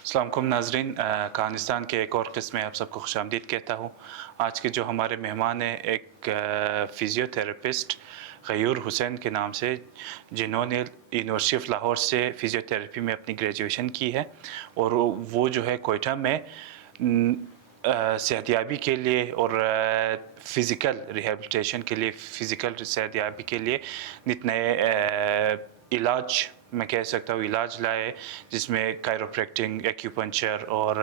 अस्सलाम वालेकुम नाज़रीन, कहानिस्तान के एक और क़िस्म में आप सबको खुशामदीद कहता हूँ। आज के जो हमारे मेहमान हैं एक फ़िज़ियोथेरेपिस्ट ग़यूर हुसैन के नाम से, जिन्होंने यूनिवर्सिटी ऑफ लाहौर से फ़िज़ियोथेरेपी में अपनी ग्रेजुएशन की है और वो जो है कोयटा में सेहतयाबी के लिए और फ़िज़िकल रिहैबिलिटेशन के लिए, फ़िज़िकल सेहतयाबी के लिए नित नए इलाज, मैं कह सकता हूँ इलाज लाए, जिसमें कायरोप्रैक्टिंग, एक्यूपंक्चर और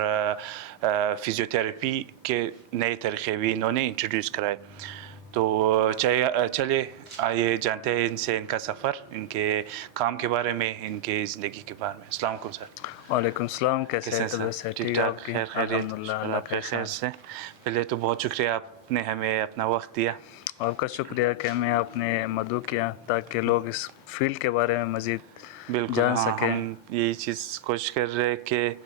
फ़िज़ियोथेरेपी के नए तरीक़े भी इन्होंने इंट्रोड्यूस कराए। तो चलिए आइए जानते हैं इनसे इनका सफ़र, इनके काम के बारे में, इनके ज़िंदगी के बारे में। अस्सलाम वालेकुम सर। वालेकुम सलाम, कैसे हैं? तबीयत सर? सही ठीक है ठाक, आपकी? खैर खैरियत, अल्हम्दुलिल्लाह, अल्लाह का खैर एहसान। से। पहले तो बहुत शुक्रिया आपने हमें अपना वक्त दिया। आपका शुक्रिया कि हमें आपने मदऊ किया ताकि लोग इस फील्ड के बारे में मज़ीद बिल्कुल, जान हाँ, सकें। हम यही चीज़ कोशिश कर रहे हैं कि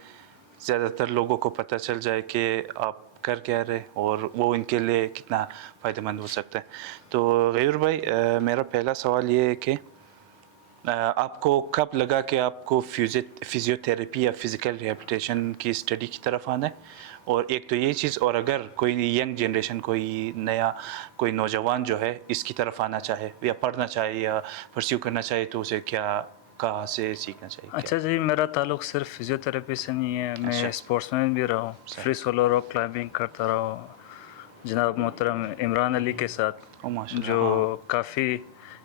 ज़्यादातर लोगों को पता चल जाए कि आप कर क्या रहे और वो इनके लिए कितना फ़ायदेमंद हो सकता है। तो ग़यूर भाई, मेरा पहला सवाल ये है कि आपको कब लगा कि आपको फ़िज़ियोथेरेपी या फ़िज़िकल रिहैबिलिटेशन की स्टडी की तरफ आना है? और एक तो ये चीज़, और अगर कोई यंग जनरेशन, कोई नया, कोई नौजवान जो है इसकी तरफ आना चाहे या पढ़ना चाहे या परस्यू करना चाहे, तो उसे क्या, कहाँ से सीखना चाहिए, क्या? अच्छा जी, मेरा ताल्लुक़ सिर्फ फ़िज़ियोथेरेपी से नहीं है, अच्छा, मैं स्पोर्ट्समैन भी रहा हूँ, सही। फ्री सोलो रॉक क्लाइंबिंग करता रहा हूँ जनाब मोहतरम इमरान अली के साथ, ओह माशाल्लाह, जो हाँ। काफ़ी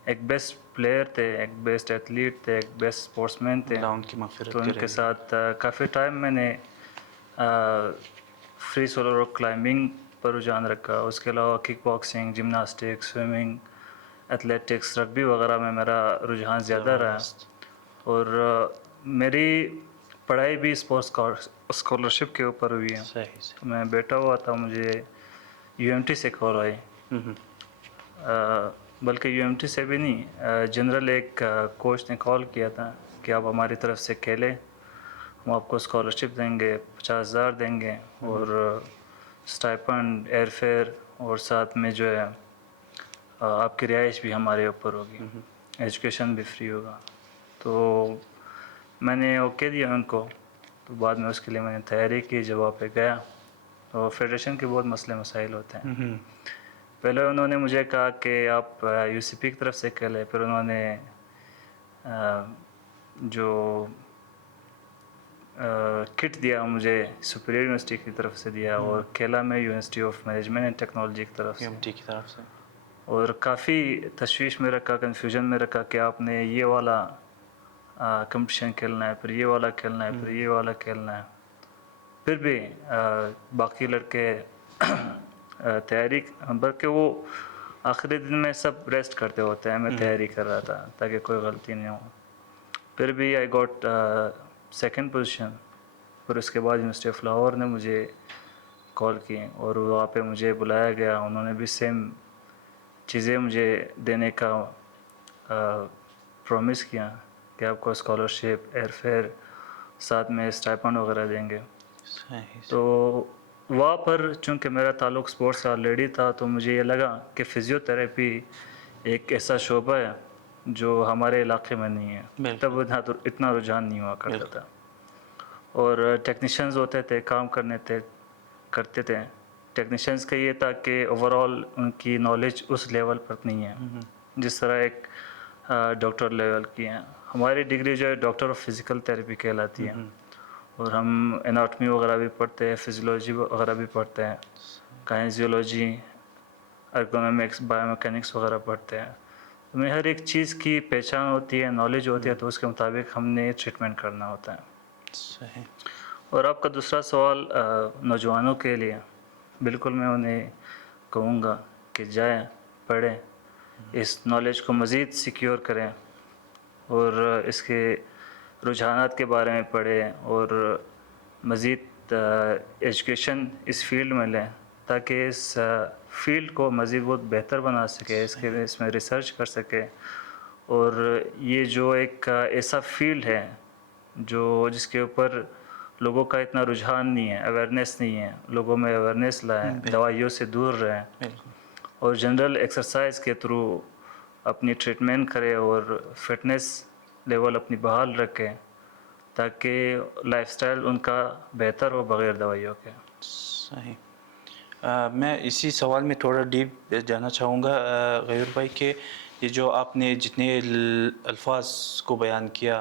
एक बेस्ट प्लेयर थे, एक बेस्ट एथलीट थे, एक बेस्ट स्पोर्ट्समैन थे। अल्लाह उनकी मग़फ़िरत तो उनके करे। साथ काफ़ी टाइम मैंने फ्री सोलो रॉक क्लाइंबिंग पर रुझान रखा। उसके अलावा kick boxing, gymnastics, swimming, athletics, rugby वगैरह में मेरा रुझान ज़्यादा रहा है। ज़बरदस्त। और मेरी पढ़ाई भी स्पोर्ट्स स्कॉलरशिप के ऊपर हुई है। सही, सही। तो मैं बैठा हुआ था, मुझे यूएमटी से कॉल आई, बल्कि यूएमटी से भी नहीं, जनरल एक कोच ने कॉल किया था कि आप हमारी तरफ से खेलें, हम आपको स्कॉलरशिप देंगे, 50,000 देंगे और स्टाइपेंड, एयरफेयर और साथ में जो है आपकी रिहाइश भी हमारे ऊपर होगी, एजुकेशन भी फ्री होगा। तो मैंने ओके दिया उनको। तो बाद में उसके लिए मैंने तैयारी की, जब वहाँ पे गया तो फेडरेशन के बहुत मसले मसाइल होते हैं। पहले उन्होंने मुझे कहा कि आप यूसीपी की तरफ से खेलें, फिर उन्होंने जो किट दिया मुझे सुपीरियर यूनिवर्सिटी की तरफ से दिया और खेला मैं university of management and technology की तरफ से। यूएमटी की तरफ से। और काफ़ी तशवीश में रखा, कन्फ्यूजन में रखा कि आपने ये वाला कंपटीशन खेलना है, फिर ये वाला खेलना है, फिर ये वाला खेलना है। फिर भी बाकी लड़के तैयारी, बल्कि वो आखिरी दिन में सब रेस्ट करते होते हैं, मैं तैयारी कर रहा था ताकि कोई गलती नहीं हो। फिर भी आई गॉट सेकंड पोजीशन। फिर उसके बाद यूनिवर्सिटी ऑफ लाहौर ने मुझे कॉल की और वहाँ पे मुझे बुलाया गया। उन्होंने भी सेम चीज़ें मुझे देने का प्रॉमिस किया कि आपको स्कॉलरशिप, एयरफेयर, साथ में स्टाइपेंड वगैरह देंगे। सही, तो वहाँ पर चूँकि मेरा ताल्लुक़ स्पोर्ट्स से ऑलरेडी था, तो मुझे ये लगा कि फ़िज़ियोथेरेपी एक ऐसा शोबा है जो हमारे इलाके में नहीं है। बिल्कुल, तब इतना रुझान नहीं हुआ करता बिल्कुल। था। और टेक्नीशियंस होते थे, काम करते थे। टेक्नीशियंस का ये था कि ओवरऑल उनकी नॉलेज उस लेवल पर नहीं है जिस तरह एक डॉक्टर लेवल की है। हमारी डिग्री जो है डॉक्टर ऑफ फिज़िकल थेरेपी कहलाती है। और हम एनाटॉमी वगैरह भी पढ़ते हैं, फिजियोलॉजी वगैरह भी पढ़ते हैं, काइनेसियोलॉजी, एर्गोनॉमिक्स, बायोमैकेनिक्स वगैरह पढ़ते हैं। तो हमें हर एक चीज़ की पहचान होती है, नॉलेज होती है, तो उसके मुताबिक हमने ट्रीटमेंट करना होता है। सही। और आपका दूसरा सवाल नौजवानों के लिए, बिल्कुल मैं उन्हें कहूँगा कि जाएं, पढ़ें, इस नॉलेज को मज़ीद सिक्योर करें और इसके रुझानात के बारे में पढ़ें और मज़ीद एजुकेशन इस फील्ड में लें ताकि इस फील्ड को मज़ीद बहुत बेहतर बना सके, इसमें रिसर्च कर सके। और ये जो एक ऐसा फील्ड है जो जिसके ऊपर लोगों का इतना रुझान नहीं है, अवेयरनेस नहीं है, लोगों में अवेयरनेस लाएँ, दवाइयों से दूर रहें बिल्कुल। और जनरल एक्सरसाइज के थ्रू अपनी ट्रीटमेंट करें और फिटनेस लेवल अपनी बहाल रखें, ताकि लाइफस्टाइल उनका बेहतर हो बग़ैर दवाइयों के। सही। मैं इसी सवाल में थोड़ा डीप जाना चाहूँगा गयूर भाई कि ये जो आपने जितने अल्फाज को बयान किया,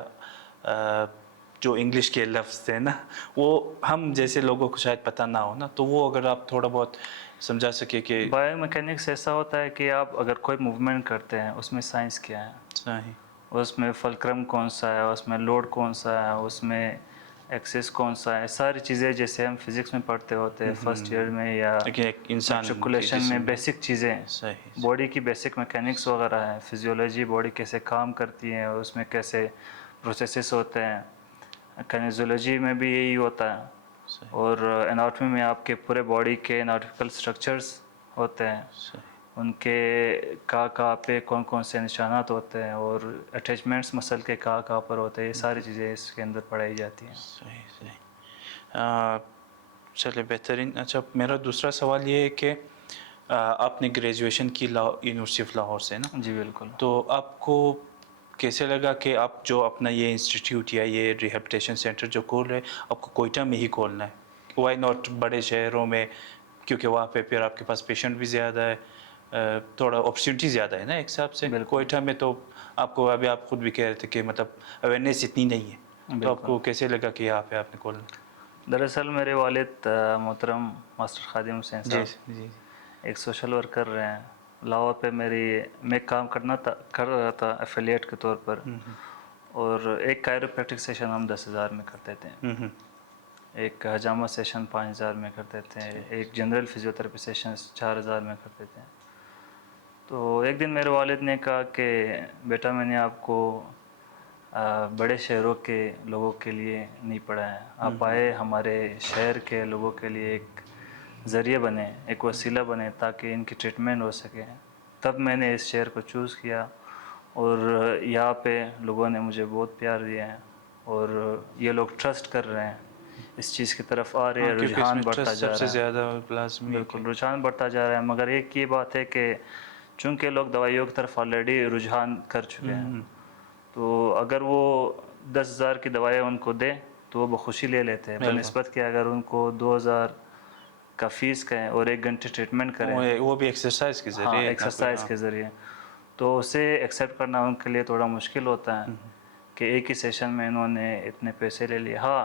जो इंग्लिश के लफ्ज़ थे ना, वो हम जैसे लोगों को शायद पता ना हो ना, तो वो अगर आप थोड़ा बहुत समझा सके कि। बायोमैकेनिक्स ऐसा होता है कि आप अगर कोई मूवमेंट करते हैं उसमें साइंस क्या है, सही। उसमें फलक्रम कौन सा है, उसमें लोड कौन सा है, उसमें एक्सेस कौन सा है, सारी चीज़ें जैसे हम फिज़िक्स में पढ़ते होते हैं फर्स्ट ईयर में या लेकिन एक इंसान के मेट्रिकुलेशन जिस्म में, बेसिक चीज़ें, सही। बॉडी की बेसिक मैकेनिक्स वगैरह है, फिजियोलॉजी बॉडी कैसे काम करती है और उसमें कैसे प्रोसेसेस होते हैं, काइनेजोलॉजी में भी यही होता है, सही। और एनाटॉमी में आपके पूरे बॉडी के एनाटॉमिकल स्ट्रक्चर्स होते हैं, सही। उनके कहाँ पे कौन कौन से निशानात होते हैं और अटैचमेंट्स मसल के कहाँ पर होते हैं, ये सारी चीज़ें इसके अंदर पढ़ाई जाती हैं। सही सही। चलिए बेहतरीन। अच्छा, मेरा दूसरा सवाल ये है कि आपने ग्रेजुएशन की यूनिवर्सिटी ऑफ लाहौर से ना, जी बिल्कुल। तो आपको कैसे लगा कि आप जो अपना ये इंस्टीट्यूट या ये रिहेबिलिटेशन सेंटर जो खोल रहे हैं, आपको कोयटा में ही खोलना है? वाई नॉट बड़े शहरों में, क्योंकि वहाँ पे फिर आपके पास पेशेंट भी ज़्यादा है, थोड़ा अपॉर्चुनिटी ज़्यादा है ना एक हिसाब से। कोयटा में तो आपको, अभी आप खुद भी कह रहे थे कि मतलब अवेयरनेस इतनी नहीं है, तो आपको कैसे लगा कि यहाँ पे आपने खोलना? दरअसल मेरे वालिद मोहतरम मास्टर खादिम हुसैन जी साहब जी। एक सोशल वर्क कर रहे हैं लाहौर पे। मैं काम कर रहा था एफिलिएट के तौर पर, और एक कायरोप्रैक्टिक सेशन हम 10,000 में करते थे, एक हजामा सेशन 5,000 में करते थे, एक जनरल फिजियोथेरेपी सेशन 4,000 में करते थे। तो एक दिन मेरे वालिद ने कहा कि बेटा मैंने आपको बड़े शहरों के लोगों के लिए नहीं पढ़ा है, आप आए हमारे शहर के लोगों के लिए एक ज़रिए बने, एक वसीला बने ताकि इनकी ट्रीटमेंट हो सके। तब मैंने इस शहर को चूज़ किया और यहाँ पे लोगों ने मुझे बहुत प्यार दिया है और ये लोग ट्रस्ट कर रहे हैं, इस चीज़ की तरफ आ रहे हैं, क्योंकि रुझान इसमें बढ़ता ट्रस्ट जा सबसे रहा है। ज़्यादा लाजमी है बिल्कुल रुझान बढ़ता जा रहा है, मगर एक ये बात है कि चूँकि लोग दवाइयों की तरफ ऑलरेडी रुझान कर चुके हैं, तो अगर वो 10,000 की दवाएं उनको दे तो वो बखुशी ले लेते हैं, बनिस्बत कि अगर उनको 2,000 का फ़ीस कहें और 1 घंटे ट्रीटमेंट करें, वो भी एक्सरसाइज के हाँ ज़रिए ना, कोई। एक्सरसाइज के ज़रिए, तो उसे एक्सेप्ट करना उनके लिए थोड़ा मुश्किल होता है कि एक ही सेशन में इन्होंने इतने पैसे ले लिए। हाँ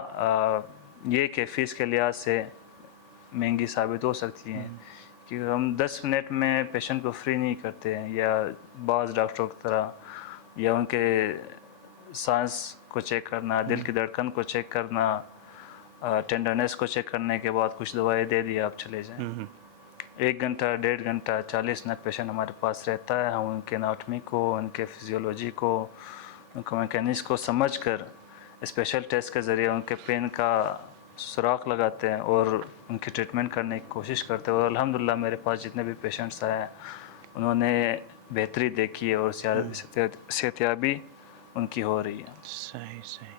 ये कि फ़ीस के लिहाज से महंगी साबित हो सकती हैं, क्योंकि हम 10 मिनट में पेशेंट को फ्री नहीं करते हैं, या बाज़ डॉक्टरों की तरह, या उनके सांस को चेक करना, दिल की धड़कन को चेक करना, टेंडरनेस को चेक करने के बाद कुछ दवाई दे दी आप चले जाएं। 1 घंटा 1.5 घंटा 40 मिनट पेशेंट हमारे पास रहता है, हम उनके एनाटॉमी को, उनके फिजियोलॉजी को, उनके मैकेनिक्स को समझ कर स्पेशल टेस्ट के ज़रिए उनके पेन का सुराख लगाते हैं और उनकी ट्रीटमेंट करने की कोशिश करते हैं। और अल्हम्दुलिल्लाह मेरे पास जितने भी पेशेंट्स आए हैं उन्होंने बेहतरी देखी है और सेहतयाबी उनकी हो रही है। सही सही।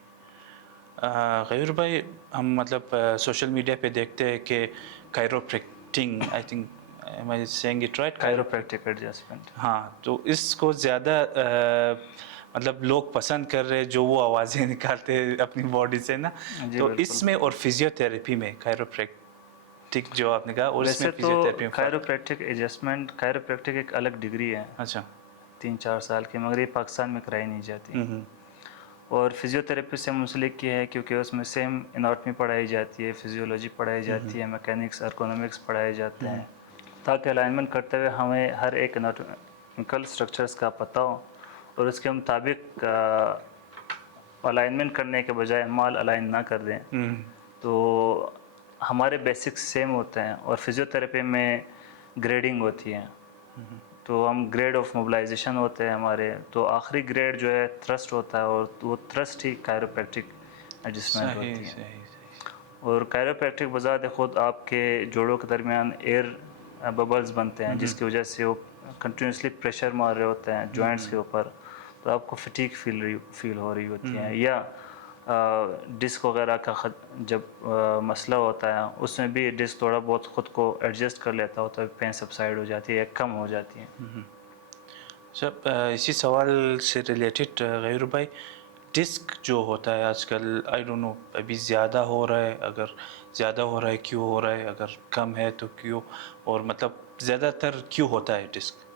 गयूर भाई, हम मतलब सोशल मीडिया पे देखते हैं कि chiropracting, I think am I saying it right, chiropractic adjustment. हाँ, तो इसको ज़्यादा मतलब लोग पसंद कर रहे हैं, जो वो आवाज़ें निकालते हैं अपनी बॉडी से ना, तो इसमें और फिजियोथेरेपी में कायरोप्रैक्टिक जो आपने कहा, और इसमें वैसे तो फिजियोथेरेपी में कायरोप्रैक्टिक एडजस्टमेंट, कायरोप्रैक्टिक एक अलग डिग्री है, अच्छा 3-4 साल की, मगर ये पाकिस्तान में कराई नहीं जाती। और फिजियोथेरेपी से मुंसलिक ये है क्योंकि उसमें सेम एनाटॉमी पढ़ाई जाती है, फिजियोलॉजी पढ़ाई जाती है, मैकेनिक्स, एर्गोनॉमिक्स पढ़ाए जाते हैं, ताकि अलाइनमेंट करते हुए हमें हर एक एनाटॉमिकल स्ट्रक्चर्स का पता हो और उसके मुताबिक अलाइनमेंट करने के बजाय माल अलाइन ना कर दें। तो हमारे बेसिक्स सेम होते हैं और फिजियोथेरेपी में ग्रेडिंग होती है, तो हम ग्रेड ऑफ मोबिलाइजेशन होते हैं हमारे, तो आखिरी ग्रेड जो है थ्रस्ट होता है और वो थ्रस्ट ही कायरोप्रैक्टिक एडजस्टमेंट होती है। और कायरोप्रैक्टिक बजाते ख़ुद आपके जोड़ों के दरमियान एयर बबल्स बनते हैं, जिसकी वजह से वो कंटिन्यूसली प्रेशर मार रहे होते हैं जॉइंट्स के ऊपर, तो आपको फटीग फील हो रही होती है। या डिस्क वगैरह का जब मसला होता है उसमें भी डिस्क थोड़ा बहुत ख़ुद को एडजस्ट कर लेता हो तो पेन सबसाइड हो जाती है या कम हो जाती है। सब इसी सवाल से रिलेटेड गयूर भाई, ڈسک جو ہوتا ہے آج کل آئی ڈونٹ نو ابھی زیادہ ہو رہا ہے، اگر زیادہ ہو رہا ہے کیوں ہو رہا ہے، اگر کم ہے تو کیوں، اور مطلب زیادہ تر کیوں ہوتا ہے ڈسک؟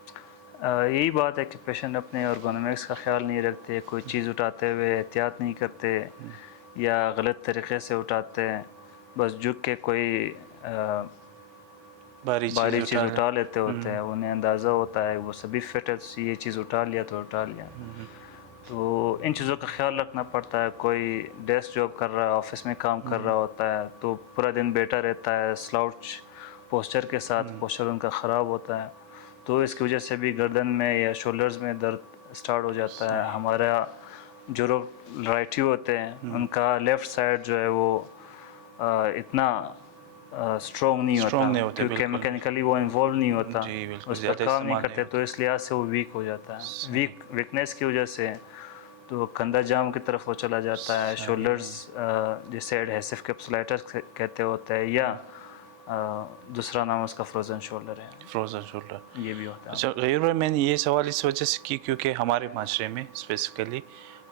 یہی بات ہے کہ پیشنٹ اپنے ارگونومکس کا خیال نہیں رکھتے، کوئی چیز اٹھاتے ہوئے احتیاط نہیں کرتے یا غلط طریقے سے اٹھاتے ہیں، بس جھک کے کوئی باری چیز اٹھا لیتے ہوتے ہیں، انہیں اندازہ ہوتا ہے وہ سبھی فٹ ہے، یہ چیز اٹھا لیا تو اٹھا لیا. تو ان چیزوں کا خیال رکھنا پڑتا ہے. کوئی ڈیسک جاب کر رہا ہے، آفس میں کام کر رہا ہوتا ہے تو پورا دن بیٹھا رہتا ہے سلاؤچ پوسچر کے ساتھ، پوسچر ان کا خراب ہوتا ہے، تو اس کی وجہ سے بھی گردن میں یا شولڈرز میں درد سٹارٹ ہو جاتا ہے. ہمارا جو لوگ رائٹی ہوتے ہیں ان کا لیفٹ سائڈ جو ہے وہ اتنا اسٹرانگ نہیں ہوتا، کیونکہ میکینیکلی وہ انوالو نہیں ہوتا، جی بالکل، اس پر زیادہ کام نہیں استعمال کرتے، تو اس لحاظ سے وہ ویک ہو جاتا ہے. ویکنیس کی وجہ سے تو کندھا جام کی طرف وہ چلا جاتا ہے. شولڈرز جسے ایڈہیسو کیپسولائٹس کہتے ہوتے ہیں، یا دوسرا نام اس کا فروزن شولڈر ہے، فروزن شولڈر. یہ بھی ہوتا ہے. اچھا غیور بھائی، میں نے یہ سوال اس وجہ سے کی کیونکہ ہمارے معاشرے میں اسپیسیفکلی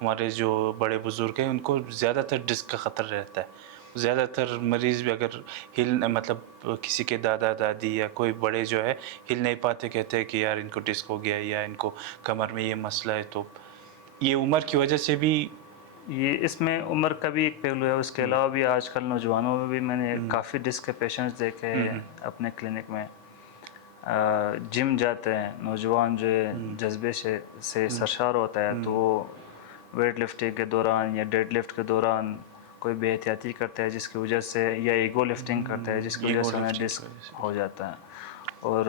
ہمارے جو بڑے بزرگ ہیں ان کو زیادہ تر ڈسک کا خطر رہتا ہے. زیادہ تر مریض بھی اگر مطلب کسی کے دادا دادی یا کوئی بڑے جو ہے ہل نہیں پاتے، کہتے ہیں کہ یار ان کو ڈسک ہو گیا یا ان کو کمر میں یہ مسئلہ ہے، تو یہ عمر کی وجہ سے بھی یہ اس میں عمر کا بھی ایک پہلو ہے. اس کے علاوہ بھی آج کل نوجوانوں میں بھی میں نے کافی ڈسک کے پیشنٹس دیکھے ہیں اپنے کلینک میں. جم جاتے ہیں نوجوان جو ہے جذبے سے سرشار ہوتا ہے، تو وہ ویٹ لفٹنگ کے دوران یا ڈیڈ لفٹ کے دوران کوئی بے احتیاطی کرتا ہے جس کی وجہ سے، یا ایگو لفٹنگ کرتا ہے جس کی وجہ سے انہیں ڈسک ہو جاتا ہے. اور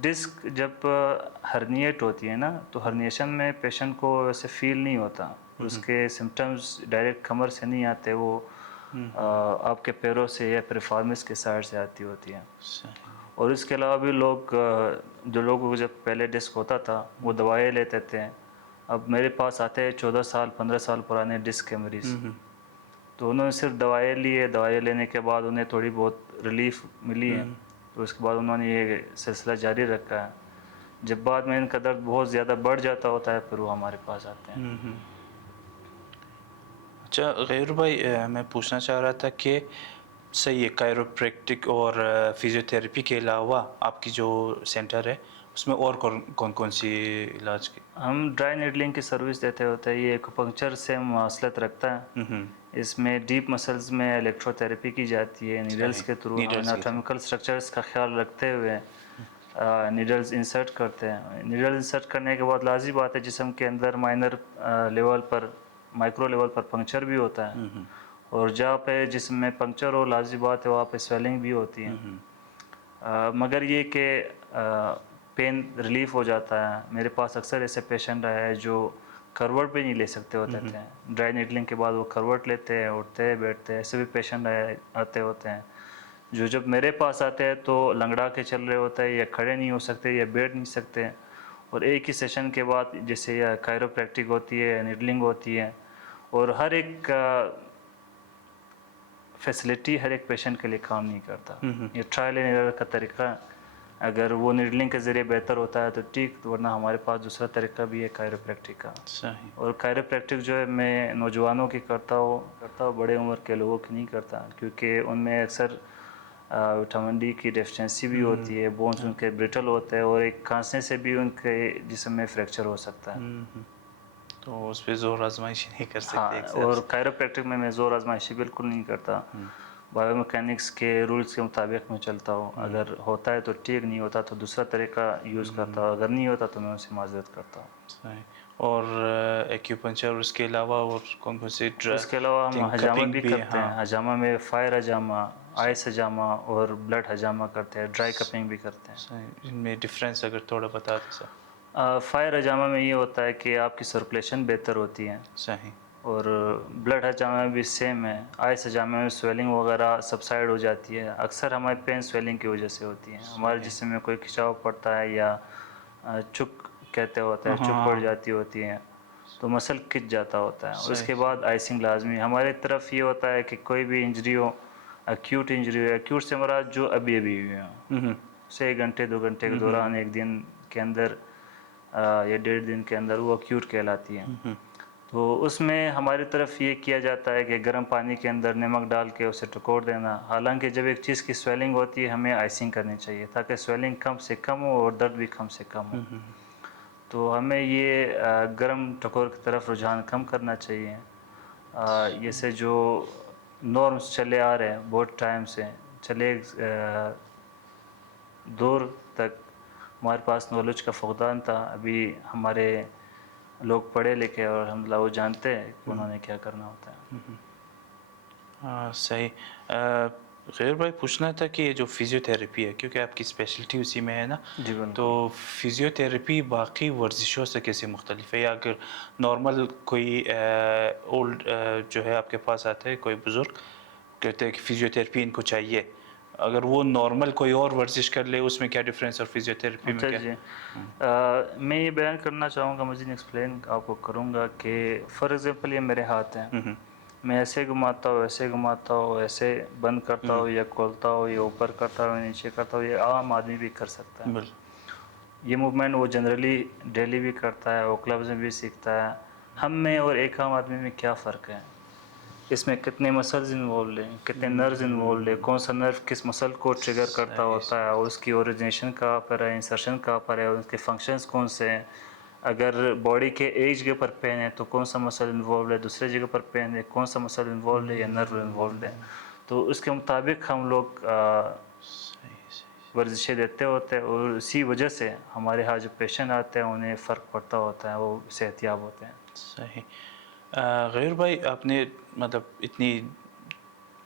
ڈسک جب ہرنیٹ ہوتی ہے نا، تو ہرنیشن میں پیشنٹ کو ویسے فیل نہیں ہوتا، اس کے سمٹمز ڈائریکٹ کمر سے نہیں آتے، وہ آپ کے پیروں سے یا پریفارمس کے سائڈ سے آتی ہوتی ہیں. اور اس کے علاوہ بھی لوگ جو لوگوں کو جب پہلے ڈسک ہوتا تھا وہ دوائیں لیتے تھے. اب میرے پاس آتے ہیں 14 سال 15 سال پرانے ڈسک کے مریض، تو انہوں نے صرف دوائیں لی ہے، دوائیں لینے کے بعد انہیں تھوڑی بہت ریلیف ملی ہے، تو اس کے بعد انہوں نے یہ سلسلہ جاری رکھا ہے. جب بعد میں ان کا درد بہت زیادہ بڑھ جاتا ہوتا ہے پھر وہ ہمارے پاس آتے ہیں. اچھا غیور بھائی، میں پوچھنا چاہ رہا تھا کہ صحیح ہے، کائروپریکٹک اور فزیوتھیراپی کے علاوہ آپ کی جو سینٹر ہے اس میں اور کون کون سی علاج کی؟ ہم ڈرائی نیڈلنگ کی سروس دیتے ہوتے ہیں. یہ ایکوپنکچر سے مواصلت رکھتا ہے. اس میں ڈیپ مسلز میں الیکٹرو تھیراپی کی جاتی ہے نیڈلز کے تھرو. ہم اناٹومیکل سٹرکچرز کا خیال رکھتے ہوئے نیڈلز انسرٹ کرتے ہیں. نیڈل انسرٹ کرنے کے بعد لازمی بات ہے جسم کے اندر مائنر لیول پر، مائکرو لیول پر پنکچر بھی ہوتا ہے، اور جہاں پہ جسم میں پنکچر ہو لازمی بات ہے وہاں پہ سویلنگ بھی ہوتی ہے. مگر یہ کہ پین ریلیف ہو جاتا ہے. میرے پاس اکثر ایسے پیشنٹ آئے ہیں جو کروٹ بھی نہیں لے سکتے ہوتے تھے. ڈرائی نیڈلنگ کے بعد وہ کروٹ لیتے ہیں، اٹھتے ہیں، بیٹھتے ہیں. ایسے بھی پیشنٹ آتے ہوتے ہیں جو جب میرے پاس آتے ہیں تو لنگڑا کے چل رہے ہوتے ہیں، یا کھڑے نہیں ہو سکتے یا بیٹھ نہیں سکتے. اور ایک ہی سیشن کے بعد جیسے یا کائروپریکٹک ہوتی ہے، نیڈلنگ ہوتی ہے، اور ہر ایک فیسلٹی ہر ایک پیشنٹ کے لیے کام نہیں کرتا. یہ ٹرائل اینڈ ایرر کا طریقہ ہے. اگر وہ نیڈلنگ کے ذریعے بہتر ہوتا ہے تو ٹھیک، ورنہ ہمارے پاس دوسرا طریقہ بھی ہے کائروپریکٹک کا. اور کائروپریکٹک جو ہے میں نوجوانوں کی کرتا ہوں، بڑے عمر کے لوگوں کی نہیں کرتا، کیونکہ ان میں اکثر وٹامن ڈی کی ڈیفیشنسی بھی ہوتی ہے، بونز ان کے بریٹل ہوتے ہیں، اور ایک کھانسنے سے بھی ان کے جسم میں فریکچر ہو سکتا ہے. تو اس پہ زور آزمائش نہیں کر ہاں، سکتے. اور کائروپریکٹک میں زور آزمائشی بالکل نہیں کرتا. بایو میکینکس کے رولز کے مطابق میں چلتا ہوں. اگر ہوتا ہے تو ٹھیک، نہیں ہوتا تو دوسرا طریقہ یوز کرتا ہوں. اگر نہیں ہوتا تو میں اسے معذرت کرتا ہوں. اور ایکیوپنچر، اس کے علاوہ اور کون کون سی؟ اس کے علاوہ ہم حجامہ بھی کرتے ہیں. حجامہ میں فائر حجامہ، آئس حجامہ اور بلڈ حجامہ کرتے ہیں. ڈرائی کپنگ بھی کرتے ہیں. ان میں ڈفرینس اگر تھوڑا بتا دیں سر. فائر حجامہ میں یہ ہوتا ہے کہ آپ کی سرکولیشن بہتر ہوتی ہے. صحیح. اور بلڈ حجامہ میں بھی سیم ہے. آئس حجامہ میں سویلنگ وغیرہ سبسائڈ ہو جاتی ہے. اکثر ہماری پین سویلنگ کی وجہ سے ہوتی ہے. ہمارے جسم میں کوئی کھچاؤ پڑتا ہے یا چک کہتے ہوتے ہیں، چک پڑ جاتی ہوتی ہیں تو مسل کھچ جاتا ہوتا ہے. اور اس کے بعد آئسنگ لازمی. ہماری طرف یہ ہوتا ہے کہ کوئی بھی انجری ہو، ایکیوٹ انجری ہو، ایکیوٹ سے مراد جو ابھی ہوئی ہو، سے 1 گھنٹے 2 گھنٹے کے دوران، 1 دن کے اندر یا 1.5 دن کے اندر، وہ ایکیوٹ کہلاتی ہے. تو اس میں ہماری طرف یہ کیا جاتا ہے کہ گرم پانی کے اندر نمک ڈال کے اسے ٹکور دینا. حالانکہ جب ایک چیز کی سویلنگ ہوتی ہے ہمیں آئسنگ کرنی چاہیے تاکہ سویلنگ کم سے کم ہو اور درد بھی کم سے کم ہو. تو ہمیں یہ گرم ٹکور کی طرف رجحان کم کرنا چاہیے. یہ سے جو نارمس چلے آ رہے ہیں بہت ٹائم سے چلے دور تک ہمارے پاس نالج کا فقدان تھا. ابھی ہمارے لوگ پڑھے لکھے اور الحمدللہ وہ جانتے ہیں کہ انہوں نے کیا کرنا ہوتا ہے. صحیح. غیر بھائی پوچھنا تھا کہ یہ جو فزیو تھراپی ہے کیونکہ آپ کی اسپیشلٹی اسی میں ہے نا, جی بالکل. تو فزیو تھراپی باقی ورزشوں سے کیسے مختلف ہے؟ یا اگر نارمل کوئی اولڈ جو ہے آپ کے پاس آتا ہے کوئی بزرگ کہتے ہیں کہ فزیو تھراپی ان کو چاہیے, اگر وہ نارمل کوئی اور ورزش کر لے اس میں کیا ڈفرینس اور فزیو تھراپی میں اچھا کیا؟ جی, میں یہ بیان کرنا چاہوں گا, مجھے ایکسپلین آپ کو کروں گا کہ فار ایگزامپل یہ میرے ہاتھ ہیں, میں ایسے گھماتا ہوں ایسے گھماتا ہوں ایسے بند کرتا ہوں یا کھولتا ہوں یا اوپر کرتا ہوں نیچے کرتا ہوں, یہ عام آدمی بھی کر سکتا ہے. یہ موومنٹ وہ جنرلی ڈیلی بھی کرتا ہے, وہ کلبز میں بھی سیکھتا ہے. ہم میں اور ایک عام آدمی میں کیا فرق ہے؟ اس میں کتنے مسلز انوالوڈ ہیں, کتنے نروز انوالوڈ ہیں, کون سا نرو کس مسل کو ٹریگر کرتا ہوتا ہے, اور اس کی اوریجنیشن کہاں پر ہے, انسرشن کہاں پر ہے, اور اس کے فنکشنز کون سے ہیں. اگر باڈی کے ایج کے پر پین ہے تو کون سا مسل انوالوڈ ہے, دوسرے جگہ پر پین ہے کون سا مسل انوالوڈ ہے یا نرو انوالوڈ ہے. تو اس کے مطابق ہم لوگ ورزشیں دیتے ہوتے ہیں, اور اسی وجہ سے ہمارے ہاں جو پیشنٹ آتے ہیں انہیں فرق پڑتا ہوتا ہے, وہ صحت یاب ہوتے ہیں. صحیح. غیر بھائی آپ نے مطلب اتنی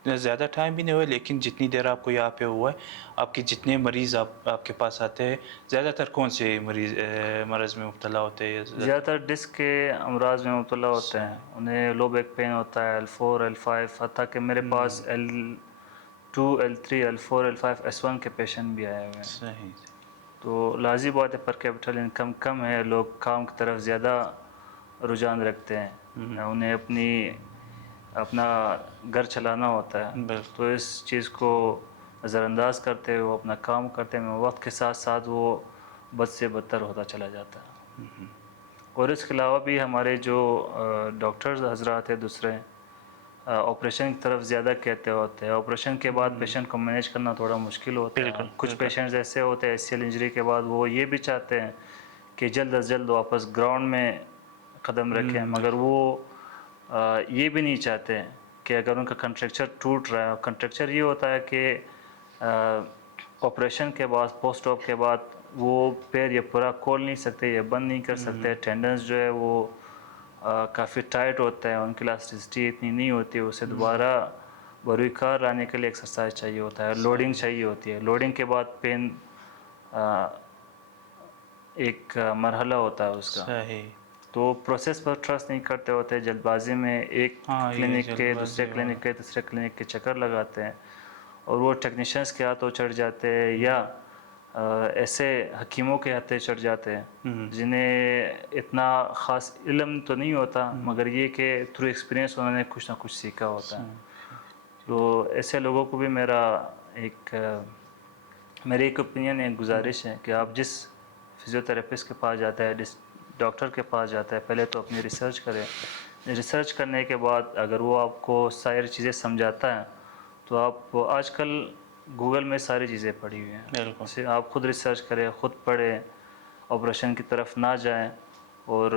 زیادہ ٹائم بھی نہیں ہوا لیکن جتنی دیر آپ کو یہاں پہ ہوا ہے, آپ کے جتنے مریض آپ کے پاس آتے ہیں زیادہ تر کون سے مرض میں مبتلا ہوتے ہیں؟ زیادہ تر ڈسک کے امراض میں مبتلا ہوتے ہیں, انہیں لو بیک پین ہوتا ہے, L4 L5, حتیٰ کہ میرے پاس L2 L3 L4 L5 S1 کے پیشنٹ بھی آئے ہوئے ہیں. صحیح. تو لازمی بات ہے پر کیپٹل انکم کم ہے, لوگ کام کی طرف زیادہ رجحان رکھتے ہیں, انہیں اپنا گھر چلانا ہوتا ہے. تو اس چیز کو نظر انداز کرتے ہوئے وہ اپنا کام کرتے ہیں, وقت کے ساتھ ساتھ وہ بد سے بدتر ہوتا چلا جاتا ہے. اور اس کے علاوہ بھی ہمارے جو ڈاکٹرز حضرات ہیں دوسرے آپریشن کی طرف زیادہ کہتے ہوتے ہیں. آپریشن کے بعد پیشنٹ کو مینیج کرنا تھوڑا مشکل ہوتا ہے. کچھ پیشنٹس ایسے ہوتے ہیں ACL انجری کے بعد وہ یہ بھی چاہتے ہیں کہ جلد از جلد واپس گراؤنڈ میں قدم رکھیں, مگر وہ یہ بھی نہیں چاہتے کہ اگر ان کا کنٹریکچر ٹوٹ رہا ہے, کنٹریکچر یہ ہوتا ہے کہ آپریشن کے بعد پوسٹ آپ کے بعد وہ پیر یا پورا کھول نہیں سکتے یا بند نہیں کر سکتے, ٹینڈنس جو ہے وہ کافی ٹائٹ ہوتا ہے, ان کی الاسٹیسٹی اتنی نہیں ہوتی, اسے دوبارہ بروئی کار لانے کے لیے ایکسرسائز چاہیے ہوتا ہے, لوڈنگ چاہیے ہوتی ہے. لوڈنگ کے بعد پین ایک مرحلہ ہوتا ہے اس کا. صحیح. تو پروسیس پر ٹرسٹ نہیں کرتے ہوتے, جلد بازی میں ایک کلینک کے دوسرے کلینک کے تیسرے کلینک کے چکر لگاتے ہیں, اور وہ ٹیکنیشینس کے ہاتھوں چڑھ جاتے ہیں یا ایسے حکیموں کے ہاتھیں چڑھ جاتے ہیں جنہیں اتنا خاص علم تو نہیں ہوتا, مگر یہ کہ تھرو ایکسپیرینس انہوں نے کچھ نہ کچھ سیکھا ہوتا ہے. تو ایسے لوگوں کو بھی میری ایک اوپینین ایک گزارش ہے کہ آپ جس فزیو تھراپسٹ کے پاس جاتا ہے, ڈاکٹر کے پاس جاتا ہے, پہلے تو اپنی ریسرچ کرے. ریسرچ کرنے کے بعد اگر وہ آپ کو ساری چیزیں سمجھاتا ہے تو آپ آج کل گوگل میں ساری چیزیں پڑھی ہوئی ہیں, آپ خود ریسرچ کریں, خود پڑھیں, آپریشن کی طرف نہ جائیں, اور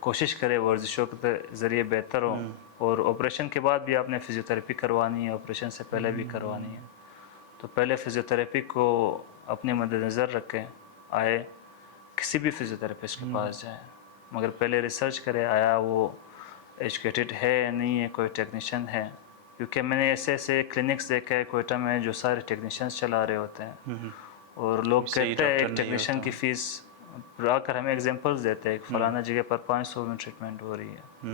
کوشش کریں ورزشوں کے ذریعے بہتر ہو. اور آپریشن کے بعد بھی آپ نے فزیو تھراپی کروانی ہے, آپریشن سے پہلے بھی کروانی ہے, تو پہلے فزیو تھراپی کو اپنے مد نظر رکھیں, آئے کسی بھی فزیو تھراپسٹ کے پاس جائیں, مگر پہلے ریسرچ کرے آیا وہ ایجوکیٹڈ ہے یا نہیں ہے, کوئی ٹیکنیشین ہے. کیونکہ میں نے ایسے کلینکس دیکھے ہیں کوئٹہ میں جو سارے ٹیکنیشینس چلا رہے ہوتے ہیں, اور لوگ کہتے ہیں ایک ٹیکنیشین کی فیس آ کر ہمیں ایگزامپلس دیتے ہیں کہ فلانا جگہ پر 500 میں ٹریٹمنٹ ہو رہی ہے.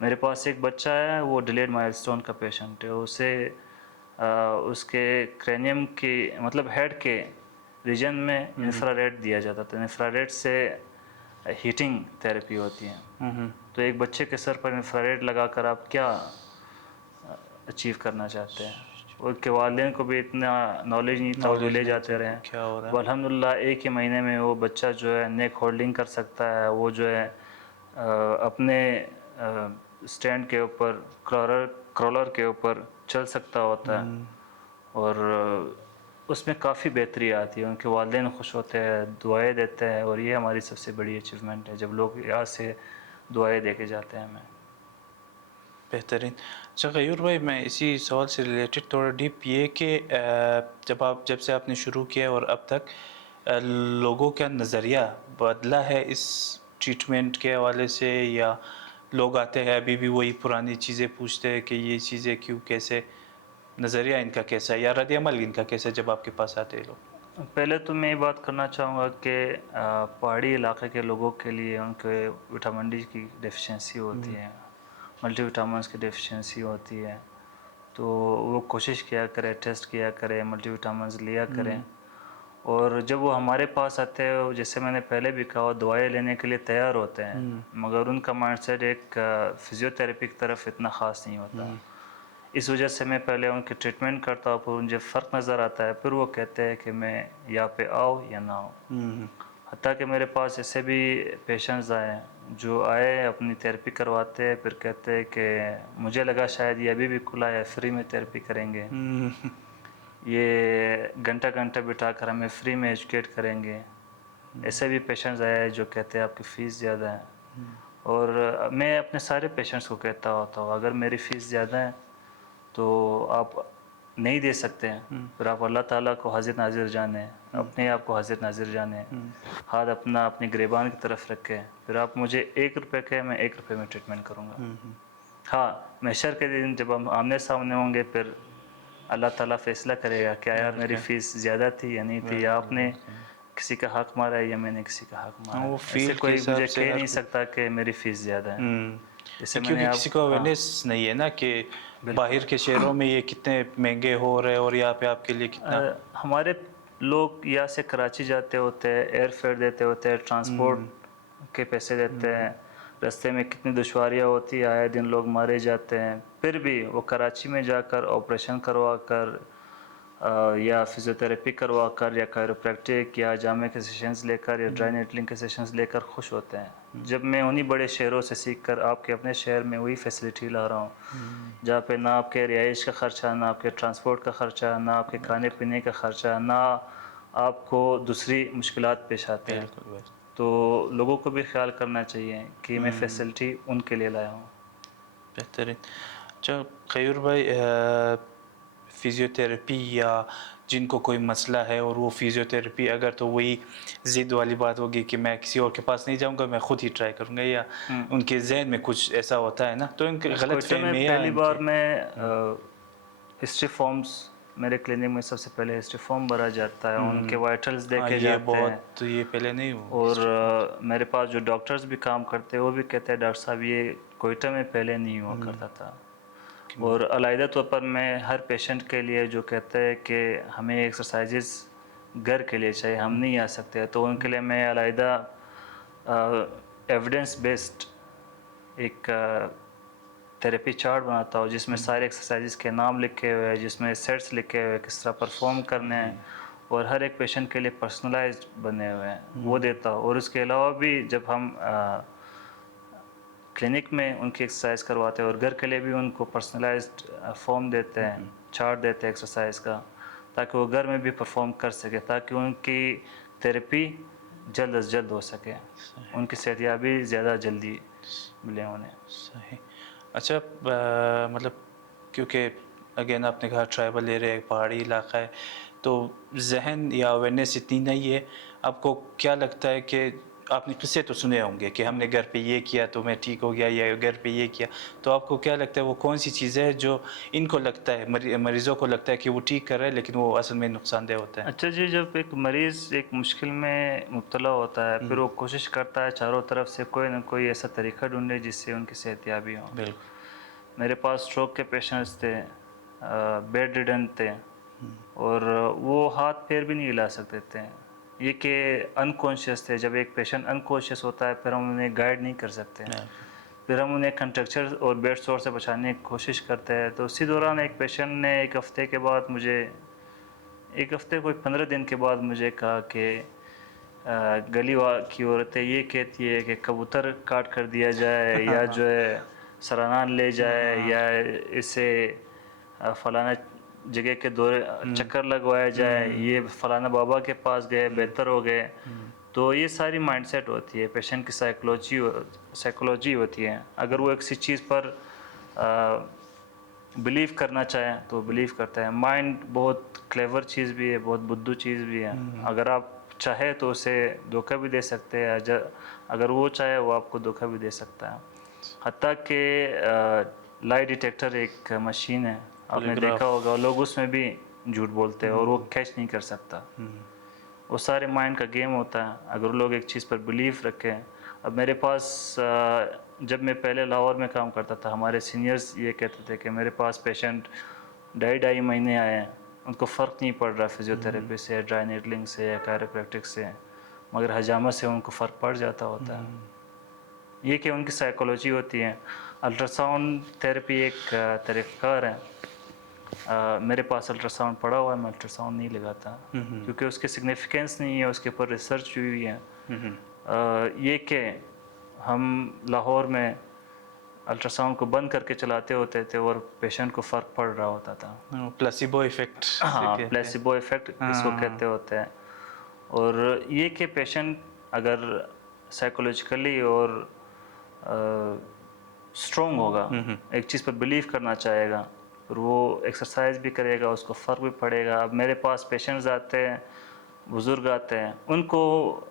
میرے پاس ایک بچہ ہے, وہ ڈیلیڈ مائلسٹون کا پیشنٹ ہے, اسے اس کے کرینیم کی مطلب ہیڈ کے ریجن میں انفرا ریڈ دیا جاتا تھا. انفرا ریڈ سے ہیٹنگ تھراپی ہوتی ہے. تو ایک بچے کے سر پر انفرا ریڈ لگا کر آپ کیا اچیو کرنا چاہتے ہیں؟ اور کے والدین کو بھی اتنا نالج نہیں تھا, وہ بھی لے جاتے رہے. وہ الحمدللہ ایک ہی مہینے میں وہ بچہ جو ہے نیک ہولڈنگ کر سکتا ہے, وہ جو ہے اپنے स्टैंड के ऊपर क्रॉलर के ऊपर चल सकता होता है और उसमें काफ़ी बेहतरी आती है, उनके वालिदैन खुश होते हैं, दुआएं देते हैं और ये हमारी सबसे बड़ी अचीवमेंट है जब लोग यहाँ से दुआएं दे के जाते हैं हमें। बेहतरीन। अच्छा गयूर भाई, मैं इसी सवाल से रिलेटेड थोड़ा डीप ये कि जब से आपने शुरू किया और अब तक लोगों का नज़रिया बदला है इस ट्रीटमेंट के हवाले से, या लोग आते हैं अभी भी वही पुरानी चीज़ें पूछते हैं कि ये चीज़ें क्यों, कैसे, नज़रिया इनका कैसा है या रद्द अमल इनका कैसा है जब आपके पास आते हैं लोग? पहले तो मैं ये बात करना चाहूँगा कि पहाड़ी इलाके के लोगों के लिए उनके विटामिन डी की डेफिशिएंसी होती है, मल्टी विटामिन्स की डेफिशिएंसी होती है, तो वो कोशिश किया करें, टेस्ट किया करें, मल्टी विटामिन्स लिया करें। और जब वो हमारे पास आते हैं, जैसे मैंने पहले भी कहा, दवाएं लेने के लिए तैयार होते हैं, मगर उनका माइंडसेट एक फिजियोथेरेपी की तरफ इतना ख़ास नहीं होता। इस वजह से मैं पहले उनकी ट्रीटमेंट करता हूँ, फिर मुझे फ़र्क नज़र आता है, फिर वो कहते हैं कि मैं यहाँ पे आओ या ना आओ। हत्ता कि मेरे पास ऐसे भी पेशेंट्स आए जो आए, अपनी थेरेपी करवाते हैं, फिर कहते हैं कि मुझे लगा शायद ये अभी भी खुला है, फ्री में थेरेपी करेंगे, ये घंटा घंटा बिठा कर हमें फ्री में एजुकेट करेंगे। ऐसे भी पेशेंट्स आए हैं जो कहते हैं आपकी फ़ीस ज़्यादा है, और मैं अपने सारे पेशेंट्स को कहता होता हूँ अगर मेरी फ़ीस ज़्यादा है तो आप नहीं दे सकते हैं, फिर आप अल्लाह ताला को हाजिर नाजिर जाने, अपने आप को हाजिर नाजिर जाने, हाथ अपना अपनी गिरेबान की तरफ रखें, फिर आप मुझे 1 रुपये के, मैं 1 रुपये में ट्रीटमेंट करूँगा। हाँ, महशर के दिन जब हम आमने सामने होंगे, फिर अल्लाह ताला फैसला करेगा क्या यार मेरी फ़ीस ज़्यादा थी या नहीं थी, या आपने किसी का हक़ मारा है या मैंने किसी का हक़ मारा है। वो ऐसे फील्ड के कोई हिसाब मुझे से कह हर नहीं कोई सकता कि मेरी फ़ीस ज़्यादा है। जैसे मैंने क्योंकि किसी को हाँ, अवेयरनेस नहीं है ना कि बाहर के शहरों में ये कितने महंगे हो रहे हैं और यहाँ पे आपके लिए कितना। हमारे लोग यहाँ से कराची जाते होते हैं, एयर फेयर देते होते हैं, ट्रांसपोर्ट के पैसे देते हैं, रास्ते में कितनी दुश्वारियाँ होती है, आए दिन लोग मारे जाते हैं, फिर भी वो कराची में जाकर ऑपरेशन करवा कर या फिज़ियोथेरेपी करवा कर या कायरोप्रैक्टिक या जामे के सेशंस लेकर या ड्राई नेटलिंग के सेशंस लेकर खुश होते हैं। जब मैं उन्हीं बड़े शहरों से सीख कर आपके अपने शहर में वही फैसिलिटी ला रहा हूँ जहाँ पे ना आपके रिहाइश का ख़र्चा, ना आपके ट्रांसपोर्ट का ख़र्चा, ना आपके खाने पीने का ख़र्चा, ना आपको दूसरी मुश्किलात पेश आते हैं, तो लोगों को भी ख्याल करना चाहिए कि मैं फैसिलिटी उनके लिए लाया हूँ। बेहतरीन। अच्छा खयूर भाई, फिज़ियोथेरेपी या जिनको कोई मसला है और वो फिज़ियोथेरेपी, अगर तो वही ज़िद वाली बात होगी कि मैं किसी और के पास नहीं जाऊंगा, मैं ख़ुद ही ट्राई करूंगा, या उनके जहन में कुछ ऐसा होता है ना, तो इनकी गलत कोयटा में फहमियाँ पहली बार मैं हिस्ट्री फॉर्म्स, मेरे क्लिनिक में सबसे पहले हिस्ट्री फॉर्म भरा जाता है, उनके वाइटल्स देखे ये जाते हैं, बहुत, तो ये पहले नहीं हुआ। और मेरे पास जो डॉक्टर्स भी काम करते हैं वो भी कहते हैं डॉक्टर साहब ये कोयटा में पहले नहीं हुआ करता था। और अलहदा तौर पर मैं हर पेशेंट के लिए जो कहते हैं कि हमें एक्सरसाइजेस घर के लिए चाहिए, हम नहीं आ सकते, तो उनके लिए मैं अलहदा एविडेंस बेस्ड एक थेरेपी चार्ट बनाता हूँ जिसमें सारे एक्सरसाइजेस के नाम लिखे हुए हैं, जिसमें सेट्स लिखे हुए हैं, किस तरह परफॉर्म करने हैं, और हर एक पेशेंट के लिए पर्सनलाइज्ड बने हुए हैं, वो देता हूँ। और उसके अलावा भी जब हम क्लिनिक में उनकी एक्सरसाइज करवाते हैं और घर के लिए भी उनको पर्सनलाइज्ड फॉर्म देते हैं, चार्ट देते हैं एक्सरसाइज का, ताकि वो घर में भी परफॉर्म कर सके, ताकि उनकी थेरेपी जल्द अज जल्द हो सके, उनकी सेहतयाबी ज़्यादा जल्दी मिले उन्हें। सही। अच्छा मतलब क्योंकि अगेन आपने कहा ट्राइबल एरिया है, पहाड़ी इलाका है, तो जहन या अवेयरनेस इतनी नहीं है। आपको क्या लगता है कि आपने किस्से तो सुने होंगे कि हमने घर पे ये किया तो मैं ठीक हो गया, या घर पे ये किया, तो आपको क्या लगता है वो कौन सी चीज़ है जो इनको लगता है, मरीज़ों को लगता है कि वो ठीक कर रहा है, लेकिन वो असल में नुकसानदेह होता है? अच्छा जी, जब एक मरीज़ एक मुश्किल में मुब्तला होता है, फिर वो कोशिश करता है चारों तरफ से कोई ना कोई ऐसा तरीका ढूंढे जिससे उनकी सेहतयाबी हो। बिल्कुल। मेरे पास स्ट्रोक के पेशेंट्स थे, बेड रिडन थे, और वो हाथ पैर भी नहीं हिला सकते थे, ये कि अनकॉन्शियस थे। जब एक पेशेंट अनकॉन्शियस होता है फिर हम उन्हें गाइड नहीं कर सकते, फिर हम उन्हें कंट्रक्चर और बेड सोर से बचाने की कोशिश करते हैं। तो उसी दौरान एक पेशेंट ने एक हफ़्ते के बाद मुझे, एक हफ़्ते कोई 15 दिन के बाद मुझे कहा कि गली की औरतें ये कहती है कि कबूतर काट कर दिया जाए या जो है सरानान ले जाए या इसे फलाना जगह के दौरे चक्कर लगवाया जाए, ये फलाना बाबा के पास गए बेहतर हो गए। तो ये सारी माइंडसेट होती है, पेशेंट की साइकोलॉजी होती है। अगर वो किसी चीज़ पर बिलीव करना चाहे तो बिलीव करता है। माइंड बहुत क्लेवर चीज़ भी है, बहुत बुद्धू चीज़ भी है। अगर आप चाहे तो उसे धोखा भी दे सकते हैं, अगर वो चाहे वो आपको धोखा भी दे सकता है। हत्ता कि लाई डिटेक्टर एक मशीन है, आपने देखा होगा, लोग उसमें भी झूठ बोलते हैं और वो कैच नहीं कर सकता। वो सारे माइंड का गेम होता है। अगर लोग एक चीज़ पर बिलीव रखें, अब मेरे पास जब मैं पहले लाहौर में काम करता था, हमारे सीनियर्स ये कहते थे कि मेरे पास पेशेंट ढाई महीने आए हैं, उनको फ़र्क नहीं पड़ रहा फिजियोथेरेपी से, ड्राई नीडलिंग से या कायरोप्रैक्टिक से, मगर हजामा से उनको फ़र्क पड़ जाता होता है। ये कि उनकी साइकोलॉजी होती है। अल्ट्रासाउंड थेरेपी एक तरीक़ाकार है। मेरे पास अल्ट्रासाउंड पड़ा हुआ है, मैं अल्ट्रासाउंड नहीं लगाता क्योंकि उसकी सिग्निफिकेंस नहीं है, उसके ऊपर रिसर्च हुई हुई है। ये कि हम लाहौर में अल्ट्रासाउंड को बंद करके चलाते होते थे और पेशेंट को फ़र्क पड़ रहा होता था। प्लेसिबो इफेक्ट, हाँ, प्लेसिबो इफेक्ट इसको कहते होते हैं। और ये कि पेशेंट अगर साइकोलॉजिकली और स्ट्रॉन्ग होगा, एक चीज़ पर बिलीव करना चाहेगा, और वो एक्सरसाइज भी करेगा, उसको फ़र्क भी पड़ेगा। अब मेरे पास पेशेंट्स आते हैं, बुज़ुर्ग आते हैं, उनको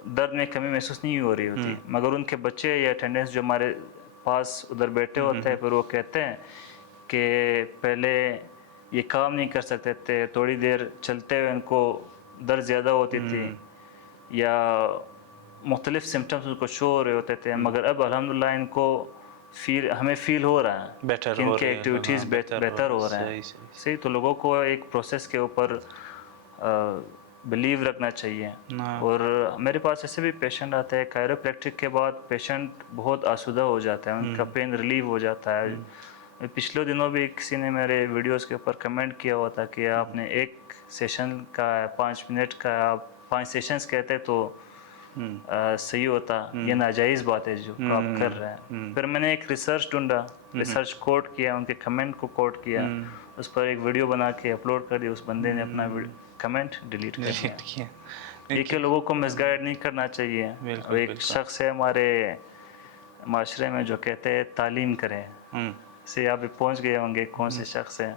दर्द में कमी महसूस नहीं हो रही होती, मगर उनके बच्चे या अटेंडेंट्स जो हमारे पास उधर बैठे होते हैं, फिर वो कहते हैं कि पहले ये काम नहीं कर सकते थे, थोड़ी देर चलते हुए उनको दर्द ज़्यादा होती थी या मुख्तलिफ सिम्टम्स उनको शो हो रहे होते थे, मगर अब अल्हम्दुलिल्लाह इनको हमें फ़ील हो रहा है कि इनके एक्टिविटीज़ बेहतर हो रहे हैं। सही, तो लोगों को एक प्रोसेस के ऊपर बिलीव रखना चाहिए। और मेरे पास ऐसे भी पेशेंट आते हैं, कायरोप्रैक्टिक के बाद पेशेंट बहुत आसूदा हो जाता है, उनका पेन रिलीव हो जाता है। पिछले दिनों भी किसी ने मेरे वीडियोस के ऊपर कमेंट किया हुआ था कि आपने एक सेशन का 5 मिनट का आप 5 सेशंस कहते तो सही होता, ये नाजायज़ बात है जो आप कर रहे हैं। फिर मैंने एक रिसर्च ढूंढा, रिसर्च कोट किया, उनके कमेंट को कोट किया, उस पर एक वीडियो बना के अपलोड कर दिया। उस बंदे ने अपना कमेंट डिलीट कर दिया। ये कि लोगों को मिसगाइड नहीं करना चाहिए। एक शख्स है हमारे माशरे में जो कहते हैं तालीम करें, से आप भी पहुँच गए होंगे कौन से शख्स हैं।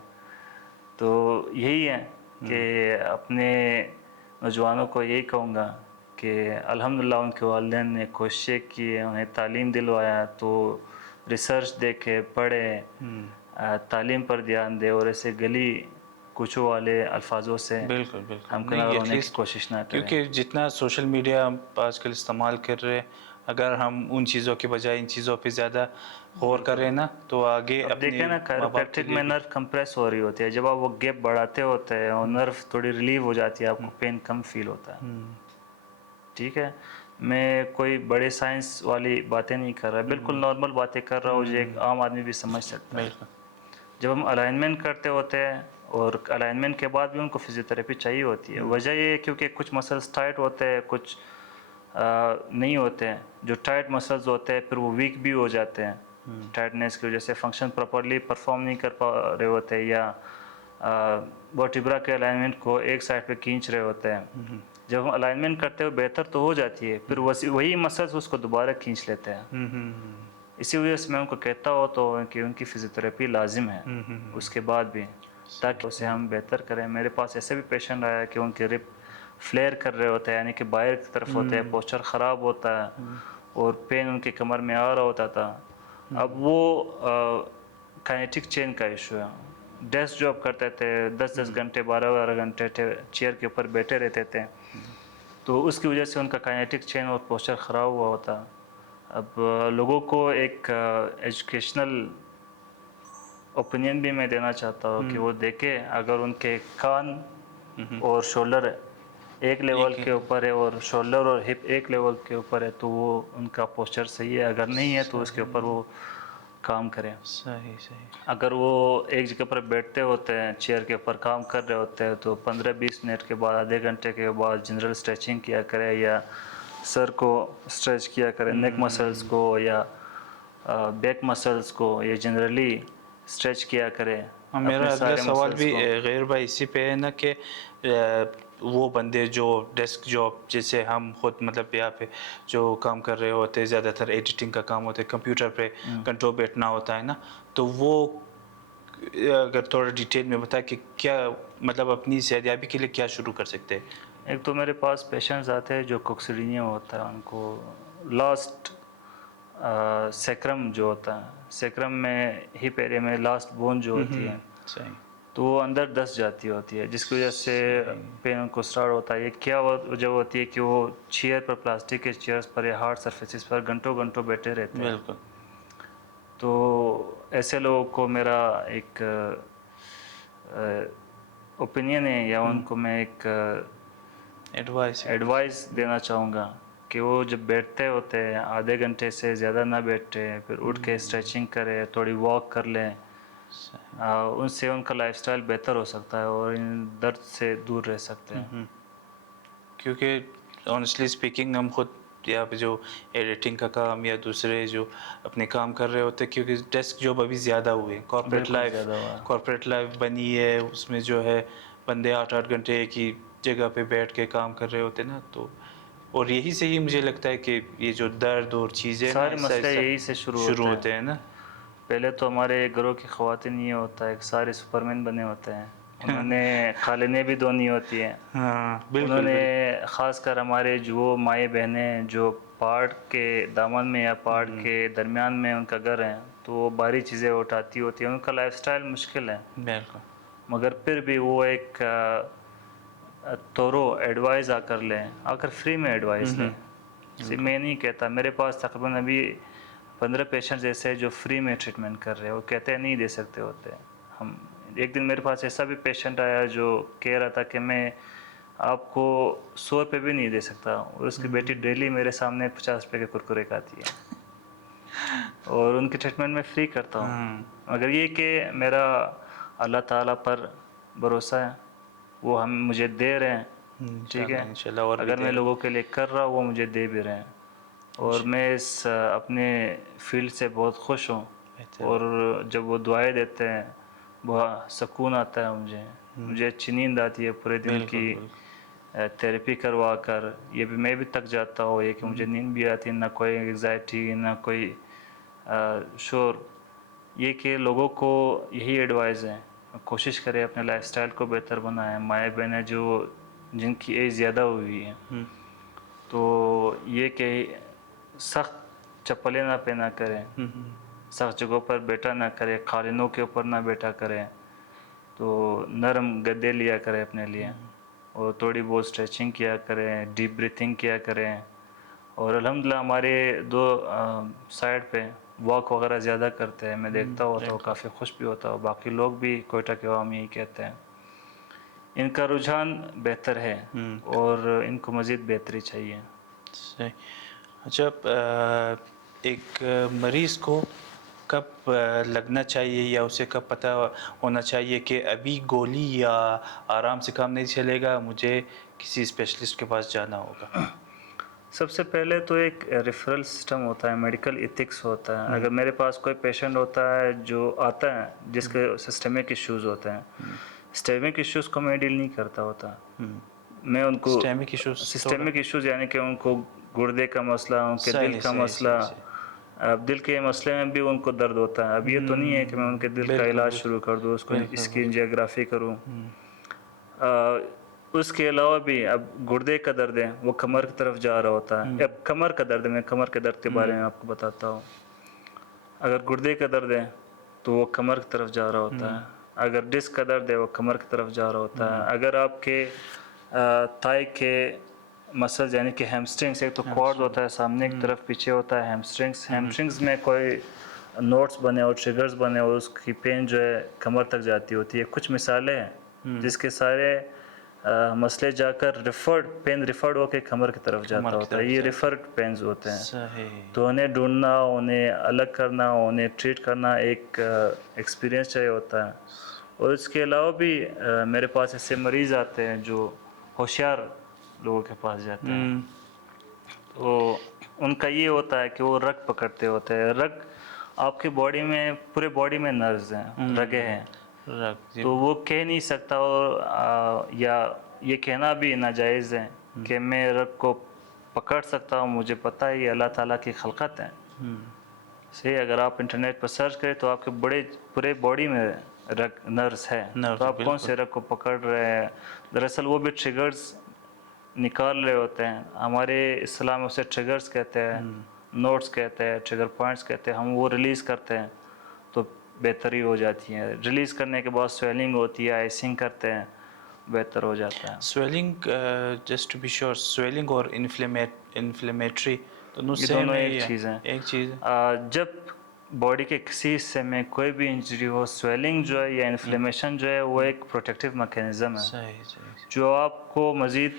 तो यही है कि अपने नौजवानों को यही कहूँगा कि अल्हम्दुलिल्लाह उनके वालिदैन ने कोशिश की, उन्हें तालीम दिलवाया, तो रिसर्च देखे, पढ़े, तालीम पर ध्यान दे और ऐसे गली कुचों वाले अल्फाजों से बिल्कुल हम होने की कोशिश ना करें। क्योंकि जितना सोशल मीडिया आजकल इस्तेमाल कर रहे हैं, अगर हम उन चीज़ों के बजाय इन चीज़ों पे ज़्यादा गौर करें ना, तो आगे अब देखें ना, कायरोप्रैक्टिक में नर्व कंप्रेस हो रही होती है, जब आप वो गैप बढ़ाते होते हैं और नर्व थोड़ी रिलीव हो जाती है, आपको पेन कम फील होता है। ठीक है, मैं कोई बड़े साइंस वाली बातें नहीं कर रहा, बिल्कुल नॉर्मल बातें कर रहा हूँ जो एक आम आदमी भी समझ सकता है। जब हम अलाइनमेंट करते होते हैं और अलाइनमेंट के बाद भी उनको फिजियोथेरेपी चाहिए होती है, वजह ये है क्योंकि कुछ मसल्स टाइट होते हैं, कुछ नहीं होते हैं। जो टाइट मसल्स होते हैं फिर वो वीक भी हो जाते हैं, टाइटनेस की वजह से फंक्शन प्रॉपर्ली परफॉर्म नहीं कर पा रहे होते, या वर्टिब्रा के अलाइनमेंट को एक साइड पे खींच रहे होते हैं। जब हम अलाइनमेंट करते हुए बेहतर तो हो जाती है, फिर वही मसल्स उसको दोबारा खींच लेते हैं। इसी वजह से मैं उनको कहता हूँ तो कि उनकी फिजियोथेरेपी लाजिम है उसके बाद भी, ताकि उसे हम बेहतर करें। मेरे पास ऐसे भी पेशेंट आया कि उनके रिप फ्लेयर कर रहे होते हैं, यानी कि बाहर की तरफ होते हैं, पोस्चर ख़राब होता है और पेन उनके कमर में आ रहा होता था। अब वो काइनेटिक चेन का इशू है। डेस्क जॉब करते थे, 10-10 घंटे 12-12 घंटे चेयर के ऊपर बैठे रहते थे, तो उसकी वजह से उनका काइनेटिक चेन और पोस्चर ख़राब हुआ होता। अब लोगों को एक एजुकेशनल ओपिनियन भी मैं देना चाहता हूँ कि वो देखें, अगर उनके कान और शोल्डर एक लेवल के ऊपर है और शोल्डर और हिप एक लेवल के ऊपर है तो वो उनका पोस्चर सही है, अगर नहीं है तो उसके ऊपर वो काम करें। सही। अगर वो एक जगह पर बैठते होते हैं, चेयर के ऊपर काम कर रहे होते हैं, तो 15-20 मिनट के बाद, आधे घंटे के बाद जनरल स्ट्रेचिंग किया करें, या सर को स्ट्रेच किया करें, नेक मसल्स को या बैक मसल्स को, ये जनरली स्ट्रेच किया करें। हाँ, अपने मेरा अगला सारे सवाल muscles भी को। गैर भाई इसी पे है ना कि वो बंदे जो डेस्क जॉब, जैसे हम खुद मतलब यहाँ पे जो काम कर रहे होते हैं, ज़्यादातर एडिटिंग का काम होता है, कंप्यूटर पे कंट्रोल बैठना होता है ना, तो वो अगर थोड़ा डिटेल में बताए कि क्या मतलब अपनी सेहतयाबी के लिए क्या शुरू कर सकते हैं। एक तो मेरे पास पेशेंट्स आते हैं जो कोक्सीडियम होता है, उनको लास्ट सेक्रम जो होता है, सेक्रम में हिप एरिया में लास्ट बोन जो होती है, सही। तो वो अंदर दस जाती होती है, जिसकी वजह से पेन को स्टार्ट होता है। ये क्या वजह होती है कि वो चेयर पर, प्लास्टिक के चेयर्स पर या हार्ड सर्फेसिस पर घंटों घंटों बैठे रहते हैं। बिल्कुल। तो ऐसे लोगों को मेरा एक ओपिनियन है, या उनको मैं एक एडवाइस देना चाहूँगा कि वो जब बैठते होते हैं आधे घंटे से ज़्यादा ना बैठे, फिर उठ के स्ट्रेचिंग करें, थोड़ी वॉक कर लें। उनसे उनका लाइफस्टाइल बेहतर हो सकता है और इन दर्द से दूर रह सकते हैं। क्योंकि ऑनेस्टली स्पीकिंग हम खुद यहाँ पे जो एडिटिंग का काम या दूसरे जो अपने काम कर रहे होते हैं, क्योंकि डेस्क जॉब अभी ज़्यादा हुए हैं, बिल्कुल ज़्यादा हुआ है। कॉर्पोरेट लाइफ बनी है, उसमें जो है बंदे 8-8 घंटे एक ही जगह पे बैठ के काम कर रहे होते हैं ना, तो और यही से ही मुझे लगता है कि ये जो दर्द और चीज़ें ना सारे मसले यही से शुरू होते हैं ना। पहले तो हमारे घरों की ख़वातीन ये होता है कि सारे सुपरमैन बने होते हैं, उन्होंने खालिनें भी धोनी होती हैं। हाँ बिल्कुल। उन्होंने ख़ासकर हमारे जो माएँ बहनें जो पहाड़ के दामन में या पहाड़ के दरमियान में उनका घर है, तो वो भारी चीज़ें उठाती होती हैं, उनका लाइफस्टाइल मुश्किल है, बिल्कुल। मगर फिर भी वो एक तोरो एडवाइस आकर फ्री में एडवाइस लें। मैं नहीं कहता, मेरे पास तकरीबन अभी 15 पेशेंट्स ऐसे हैं जो फ्री में ट्रीटमेंट कर रहे हैं, वो कहते हैं नहीं दे सकते होते। हम एक दिन मेरे पास ऐसा भी पेशेंट आया जो कह रहा था कि मैं आपको 100 रुपये भी नहीं दे सकता, और उसकी बेटी डेली मेरे सामने 50 रुपये के कुरकुरे खाती है और उनकी ट्रीटमेंट मैं फ्री करता हूँ। मगर ये कि मेरा अल्लाह ताला पर भरोसा है, वो हम मुझे दे रहे हैं, ठीक है। इंशाल्लाह और अगर मैं लोगों के लिए कर रहा हूँ वो मुझे दे भी रहे हैं, और मैं इस अपने फील्ड से बहुत खुश हूँ। और जब वो दुआएं देते हैं बहुत सुकून आता है, मुझे अच्छी नींद आती है पूरे दिन की। थेरेपी करवा कर ये भी मैं भी थक जाता हूँ, ये कि मुझे नींद भी आती है, ना कोई एग्जाइटी ना कोई शोर। ये कि लोगों को यही एडवाइस है, कोशिश करें अपने लाइफस्टाइल को बेहतर बनाएं। माएँ बहनें जो जिनकी एज ज़्यादा हुई है, तो ये कि सख्त चप्पलें ना पहना करें, सख्त जगहों पर बैठा ना करें, कालीनों के ऊपर ना बैठा करें, तो नरम गद्दे लिया करें अपने लिए, और थोड़ी बहुत स्ट्रेचिंग किया करें, डीप ब्रीथिंग किया करें। और अल्हम्दुलिल्लाह हमारे दो साइड पे वॉक वगैरह ज़्यादा करते हैं, मैं देखता होता हूँ, काफ़ी खुश भी होता हूँ। बाकी लोग भी कोयटा के अवाम यही कहते हैं। इनका रुझान बेहतर है और इनको मज़ीद बेहतरी चाहिए। सही। अच्छा, एक मरीज़ को कब लगना चाहिए या उसे कब पता होना चाहिए कि अभी गोली या आराम से काम नहीं चलेगा, मुझे किसी स्पेशलिस्ट के पास जाना होगा? सबसे पहले तो एक रेफरल सिस्टम होता है, मेडिकल एथिक्स होता है। अगर मेरे पास कोई पेशेंट होता है जो आता है जिसके सिस्टमिक इश्यूज़ होते हैं, सिस्टमिक इश्यूज़ को मैं डील नहीं करता होता, मैं उनको सिस्टमिक इश्यूज़ यानी कि उनको गुर्दे का मसला, उनके दिल का मसला, अब दिल के मसले में भी उनको दर्द होता है। अब ये तो नहीं है कि मैं उनके दिल का इलाज शुरू कर दूँ, उसको इसकी एंजियोग्राफी करूँ। उसके अलावा भी अब गुर्दे का दर्द है, वो कमर की तरफ जा रहा होता है। अब कमर का दर्द, मैं कमर के दर्द के बारे में आपको बताता हूँ। अगर गुर्दे का दर्द है तो वो कमर की तरफ जा रहा होता है, अगर डिस्क का दर्द है वो कमर की तरफ जा रहा होता है। अगर आपके थाई के मसल्स यानी कि हैमस्ट्रिंग्स, एक तो क्वाड होता है सामने की तरफ, पीछे होता है हैमस्ट्रिंग्स में कोई नोट्स बने और ट्रिगर्स बने और उसकी पेन जो है कमर तक जाती होती है। कुछ मिसालें हैं जिसके सारे मसले जाकर रिफर्ड होकर कमर की तरफ जाता होता है, ये रिफर्ड पेन्स होते हैं। तो उन्हें ढूंढना, उन्हें अलग करना, उन्हें ट्रीट करना एक एक्सपीरियंस चाहिए होता है। और इसके अलावा भी मेरे पास ऐसे मरीज़ आते हैं जो होशियार लोगों के पास जाते हैं, तो उनका ये होता है कि वो रग पकड़ते होते हैं। रग आपकी बॉडी में, पूरे बॉडी में नर्व्स हैं, रगें हैं, रग जी, तो वो कह नहीं सकता, और या ये कहना भी नाजायज़ है कि मैं रग को पकड़ सकता हूँ। मुझे पता है ये अल्लाह ताला की खलकत है। सही, अगर आप इंटरनेट पर सर्च करें तो आपके बड़े पूरे बॉडी में रग नर्व्स है, नर्व्स, तो आप कौन बिल्कुल। से रग को पकड़ रहे हैं? दरअसल वो भी ट्रिगर्स निकाल रहे होते हैं। हमारे इस्लाम में उसे ट्रिगर्स कहते हैं, नोट्स कहते हैं, ट्रिगर पॉइंट्स कहते हैं। हम वो रिलीज़ करते हैं तो बेहतरी हो जाती है। रिलीज़ करने के बाद स्वेलिंग होती है, आइसिंग करते हैं, बेहतर हो जाता है। Swelling, just to be sure, swelling और इन्फ्लेमेटरी दोनों ये सेम दोनों है एक या चीज़ है। एक चीज़ है? जब बॉडी के किसी हिस्से में कोई भी इंजरी हो, स्वेलिंग जो है या इन्फ्लेमेशन जो है, वो एक प्रोटेक्टिव मैकेनिज़्म है सही सही जो आपको मज़ीद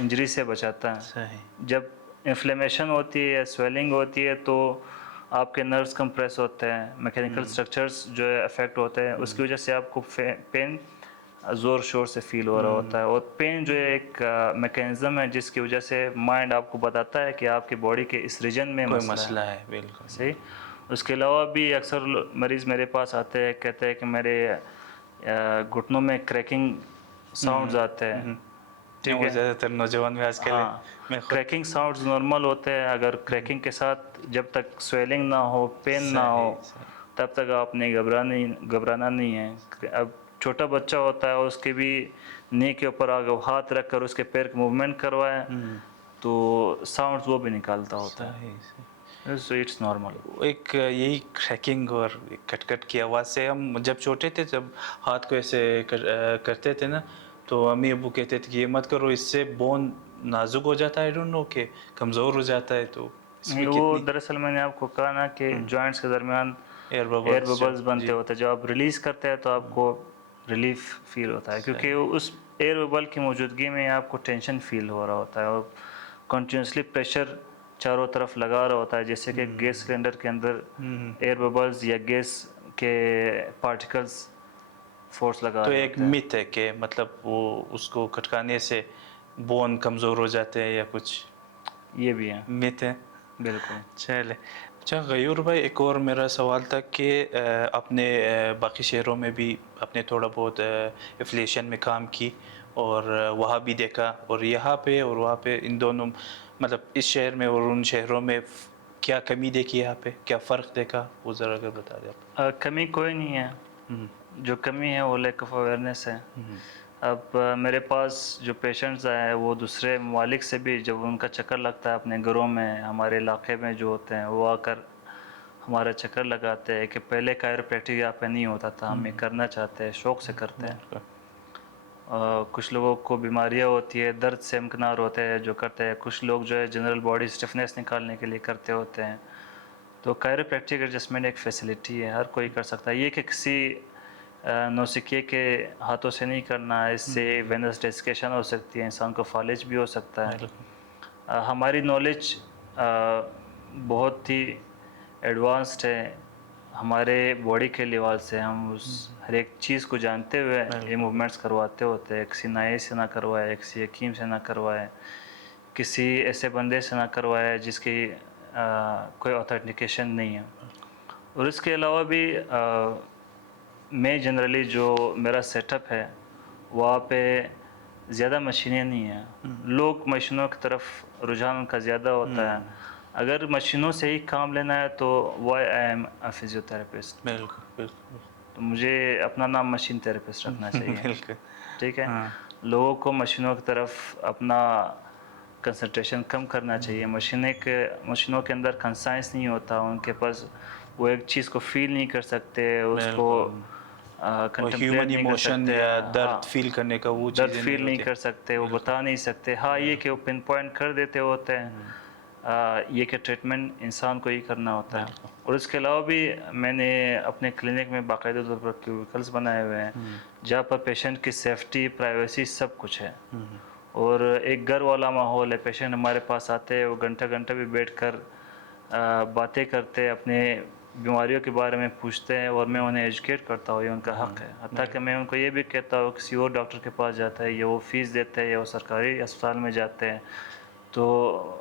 इंजरी से बचाता है। सही। जब इन्फ्लेमेशन होती है या स्वेलिंग होती है तो आपके नर्व्स कंप्रेस होते हैं, मैकेनिकल स्ट्रक्चर्स जो है अफेक्ट होते हैं, उसकी वजह से आपको पेन ज़ोर शोर से फील हो रहा होता है। और पेन जो है एक मैकेनिज़्म है जिसकी वजह से माइंड आपको बताता है कि आपकी बॉडी के इस रीजन में कोई मसला मसला है। है, बिल्कुल। सही। उसके अलावा भी अक्सर मरीज़ मेरे पास आते हैं, कहते हैं कि मेरे घुटनों में क्रैकिंग साउंड्स आते हैं। ठीक वो है, ज़्यादातर नौजवान में आजकल है। हाँ, मैं खुद क्रैकिंग साउंड्स नॉर्मल होते हैं। अगर क्रैकिंग के साथ जब तक स्वेलिंग ना हो, पेन ना हो, सही सही तब तक आपने घबराना नहीं है। अब छोटा बच्चा होता है, उसके भी नी के ऊपर अगर हाथ रख कर उसके पैर की मूवमेंट करवाएं तो साउंड्स वो भी निकालता होता सही सही। है। So it's normal. एक यही क्रैकिंग और कट कट की आवाज़ से हम जब छोटे थे, जब हाथ को ऐसे करते थे ना, तो अम्मी अब्बू कहते थे कि ये मत करो, इससे बोन नाजुक हो जाता है, आई डोंट नो, कि कमज़ोर हो जाता है। तो नहीं, इसमें वो कितनी दरअसल मैंने आपको कहा ना कि जॉइंट्स के दरमियान एयर एयर बबल्स बबल्स जी बनते होते हैं। जब आप रिलीज़ करते हैं तो आपको रिलीफ फील होता है, क्योंकि उस एयर बबल की मौजूदगी में आपको टेंशन फील हो रहा होता है और कंटिन्यूसली प्रेशर चारों तरफ लगा रहा होता है, जैसे कि गैस सिलेंडर के अंदर एयर बबल्स या गैस के पार्टिकल्स फोर्स लगा तो रहे एक होते हैं। मिथ है कि मतलब वो उसको खटकाने से बोन कमज़ोर हो जाते हैं या कुछ ये भी है, मिथ है। बिल्कुल। चले। अच्छा गयूर भाई, एक और मेरा सवाल था कि आपने बाकी शहरों में भी अपने थोड़ा बहुत एफिलिएशन में काम की और वहाँ भी देखा, और यहाँ पे और वहाँ पे, इन दोनों मतलब इस शहर में और उन शहरों में क्या कमी देखी, यहाँ पे क्या फ़र्क देखा, वो ज़रा अगर बता दें आप। कमी कोई नहीं है। जो कमी है वो लैक ऑफ अवेयरनेस है। अब मेरे पास जो पेशेंट्स आए हैं वो दूसरे ममालिक से भी, जब उनका चक्कर लगता है अपने घरों में, हमारे इलाके में जो होते हैं, वो आकर हमारा चक्कर लगाते हैं कि पहले कायरोप्रैक्टिक यहाँ पे नहीं होता था, हम ये करना चाहते हैं, शौक़ से करते हैं। कुछ लोगों को बीमारियाँ होती है, दर्द से इम्कनार होते हैं जो करते हैं। कुछ लोग जो है जनरल बॉडी स्टिफनेस निकालने के लिए करते होते हैं। तो कायरोप्रैक्टिक एडजस्टमेंट एक फैसिलिटी है, हर कोई कर सकता है। ये कि किसी नौसिखिए के हाथों से नहीं करना है, इससे वेनस डेसिकेशन हो सकती है, इंसान को फालिज भी हो सकता है। हमारी नॉलेज बहुत ही एडवांस्ड है हमारे बॉडी के लिहाज से। हम उस हर एक चीज़ को जानते हुए ये मूवमेंट्स करवाते होते हैं। किसी नाई से ना करवाए, किसी हकीम से ना करवाए, किसी ऐसे बंदे से ना करवाए जिसकी कोई ऑथेंटिकेशन नहीं है। और इसके अलावा भी मैं जनरली जो मेरा सेटअप है वहाँ पे ज़्यादा मशीनें नहीं हैं। लोग मशीनों की तरफ रुझान उनका ज़्यादा होता है। अगर मशीनों से ही काम लेना है तो why I am a physiotherapist, बिल्कुल बिल्कुल तो मुझे अपना नाम मशीन थेरेपिस्ट रखना चाहिए। बिल्कुल। ठीक है, हाँ लोगों को मशीनों की तरफ अपना कंसंट्रेशन कम करना चाहिए। मशीनों के अंदर कंसाइंस नहीं होता, उनके पास वो एक चीज़ को फील नहीं कर सकते, उसको बिल्कुल। और कंटेम्पलेट ह्यूमन नहीं कर इमोशन सकते। या दर्द हाँ, फील करने का वो दर्द चीज़ें नहीं फील नहीं होती। कर सकते, वो बता नहीं सकते। हाँ, ये कि वो पिन पॉइंट कर देते होते हैं। ये कि ट्रीटमेंट इंसान को ही करना होता है। और इसके अलावा भी मैंने अपने क्लिनिक में बाकायदा तौर पर क्यूबिकल्स बनाए हुए हैं जहाँ पर पेशेंट की सेफ्टी, प्राइवेसी सब कुछ है और एक घर वाला माहौल है। पेशेंट हमारे पास आते हैं, वो घंटा घंटा भी बैठ कर बातें करते हैं, अपने बीमारियों के बारे में पूछते हैं और मैं उन्हें एजुकेट करता हूँ, ये उनका हक़ है। हत्ता कि मैं उनको ये भी कहता हूँ किसी और डॉक्टर के पास जाता है या वो फ़ीस देते हैं या वो सरकारी अस्पताल में जाते हैं, تو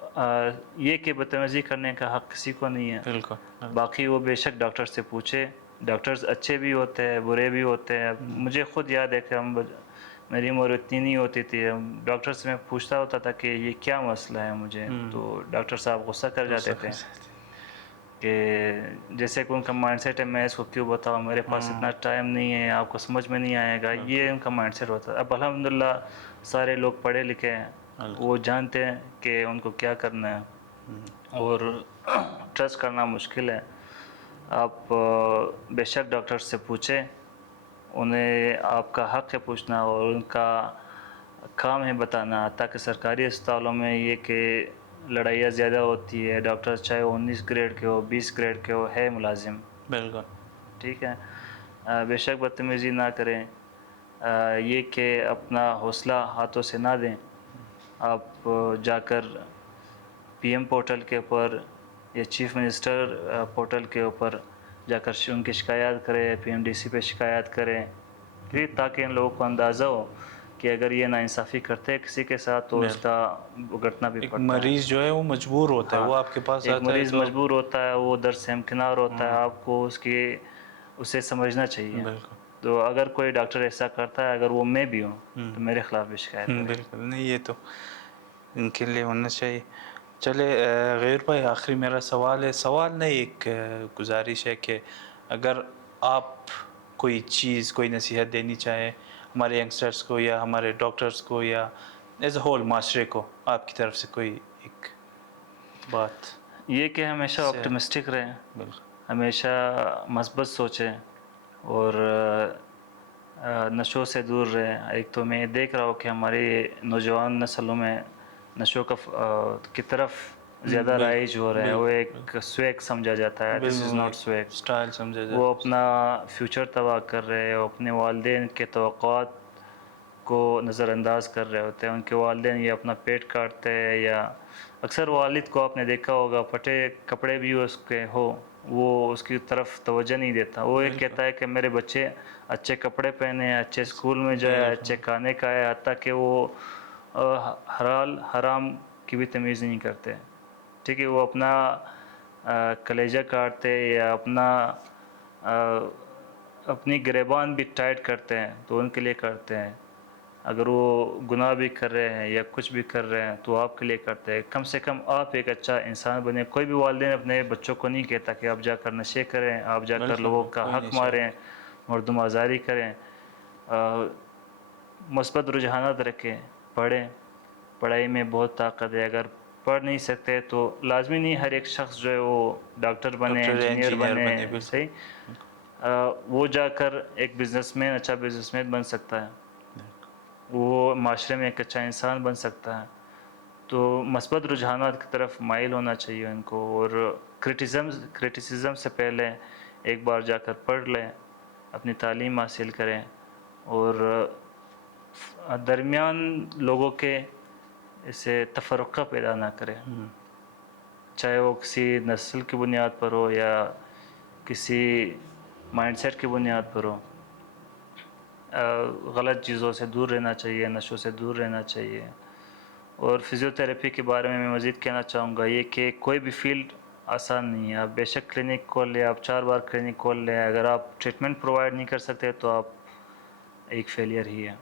یہ کہ بدتمیزی کرنے کا حق کسی کو نہیں ہے. بالکل. باقی وہ بے شک ڈاکٹر سے پوچھے. ڈاکٹرز اچھے بھی ہوتے ہیں برے بھی ہوتے ہیں. مجھے خود یاد ہے کہ میری عمر اتنی نہیں ہوتی تھی, ڈاکٹر سے میں پوچھتا ہوتا تھا کہ یہ کیا مسئلہ ہے مجھے, تو ڈاکٹر صاحب غصہ کر جاتے تھے کہ جیسے کہ ان کا مائنڈ سیٹ ہے میں اس کو کیوں بتاؤں, میرے پاس اتنا ٹائم نہیں ہے, آپ کو سمجھ میں نہیں آئے گا, یہ ان کا مائنڈ سیٹ ہوتا ہے. اب الحمدللہ سارے لوگ پڑھے لکھے ہیں, وہ جانتے ہیں کہ ان کو کیا کرنا ہے, اور ٹرسٹ کرنا مشکل ہے. آپ بے شک ڈاکٹر سے پوچھیں, انہیں آپ کا حق ہے پوچھنا اور ان کا کام ہے بتانا, تاکہ سرکاری اسپتالوں میں یہ کہ لڑائیاں زیادہ ہوتی ہے, ڈاکٹر چاہے 19 گریڈ کے ہو 20 گریڈ کے ہو ہے ملازم. بالکل. ٹھیک ہے, بے شک بدتمیزی نہ کریں, یہ کہ اپنا حوصلہ ہاتھوں سے نہ دیں. آپ جا کر پی ایم پورٹل کے اوپر یا چیف منسٹر پورٹل کے اوپر جا کر ان کی شکایات کریں, پی ایم ڈی سی پہ شکایات کریں, ٹھیک, تاکہ ان لوگوں کو اندازہ ہو کہ اگر یہ ناانصافی کرتے ہیں کسی کے ساتھ تو اس کا بھگتنا بھی ایک پڑتا ہے. مریض جو ہے وہ مجبور ہوتا ہے, ہاں, وہ آپ کے پاس ایک آتا ہے مریض تو مجبور ہوتا ہے, وہ در سے ہمکنار ہوتا ہے, آپ کو اسے سمجھنا چاہیے. بالکل. تو اگر کوئی ڈاکٹر ایسا کرتا ہے, اگر وہ میں بھی ہوں, تو میرے خلاف بھی شکایت کرے. بالکل نہیں, یہ تو ان کے لیے ہونا چاہیے. چلے غیر بھائی, آخری میرا سوال ہے, سوال نہیں ایک گزارش ہے کہ اگر آپ کوئی چیز کوئی نصیحت دینی چاہیں ہمارے ینگسٹرز کو یا ہمارے ڈاکٹرز کو یا ایز اے ہول معاشرے کو, آپ کی طرف سے کوئی ایک بات. یہ کہ ہمیشہ آپٹیمسٹک رہیں, بالکل. ہمیشہ مثبت سوچیں اور نشوں سے دور رہیں. ایک تو میں دیکھ رہا ہوں کہ ہماری نوجوان نسلوں میں نشوں کی طرف زیادہ رائج ہو رہا ہے. وہ ایک سویگ سمجھا جاتا ہے, دس از ناٹ سویگ. اسٹائل سمجھا وہ جاتا اپنا فیوچر تباہ کر رہے ہیں, وہ اپنے والدین کے توقعات کو نظر انداز کر رہے ہوتے ہیں. ان کے والدین یا اپنا پیٹ کاٹتے ہیں, یا اکثر والد کو آپ نے دیکھا ہوگا پھٹے کپڑے بھی اس کے ہو, وہ اس کی طرف توجہ نہیں دیتا. وہ ایک کہتا ہے کہ میرے بچے اچھے کپڑے پہنے, اچھے اسکول میں جائے, اچھے کھانے کھائے, حتیٰ کہ وہ حلال حرام کی بھی تمیز نہیں کرتے. ٹھیک ہے, وہ اپنا کلیجہ کاٹتے یا اپنی گریبان بھی ٹائٹ کرتے ہیں تو ان کے لیے کرتے ہیں. اگر وہ گناہ بھی کر رہے ہیں یا کچھ بھی کر رہے ہیں تو آپ کے لیے کرتے ہیں. کم سے کم آپ ایک اچھا انسان بنیں. کوئی بھی والدین اپنے بچوں کو نہیں کہتا کہ آپ جا کر نشے کریں, آپ جا کر لوگوں کا حق ماریں, مردم آزاری کریں. مثبت رجحانات رکھیں, پڑھیں, پڑھائی میں بہت طاقت ہے. اگر پڑھ نہیں سکتے تو لازمی نہیں ہر ایک شخص جو ہے وہ ڈاکٹر بنے, انجینئر بنے, صحیح. وہ جا کر ایک بزنس مین, اچھا بزنس مین بن سکتا ہے, وہ معاشرے میں ایک اچھا انسان بن سکتا ہے. تو مثبت رجحانات کی طرف مائل ہونا چاہیے ان کو, اور کرٹیسزم سے پہلے ایک بار جا کر پڑھ لیں, اپنی تعلیم حاصل کریں, اور درمیان لوگوں کے اسے تفرقہ پیدا نہ کریں, چاہے وہ کسی نسل کی بنیاد پر ہو یا کسی مائنڈ سیٹ کی بنیاد پر ہو. غلط چیزوں سے دور رہنا چاہیے, نشوں سے دور رہنا چاہیے. اور فزیوتھیراپی کے بارے میں مزید کہنا چاہوں گا یہ کہ کوئی بھی فیلڈ آسان نہیں ہے. آپ بے شک کلینک کھول لیں, آپ 4 بار کلینک کھول لیں, اگر آپ ٹریٹمنٹ پرووائڈ نہیں کر سکتے تو آپ ایک فیلئر ہی ہے.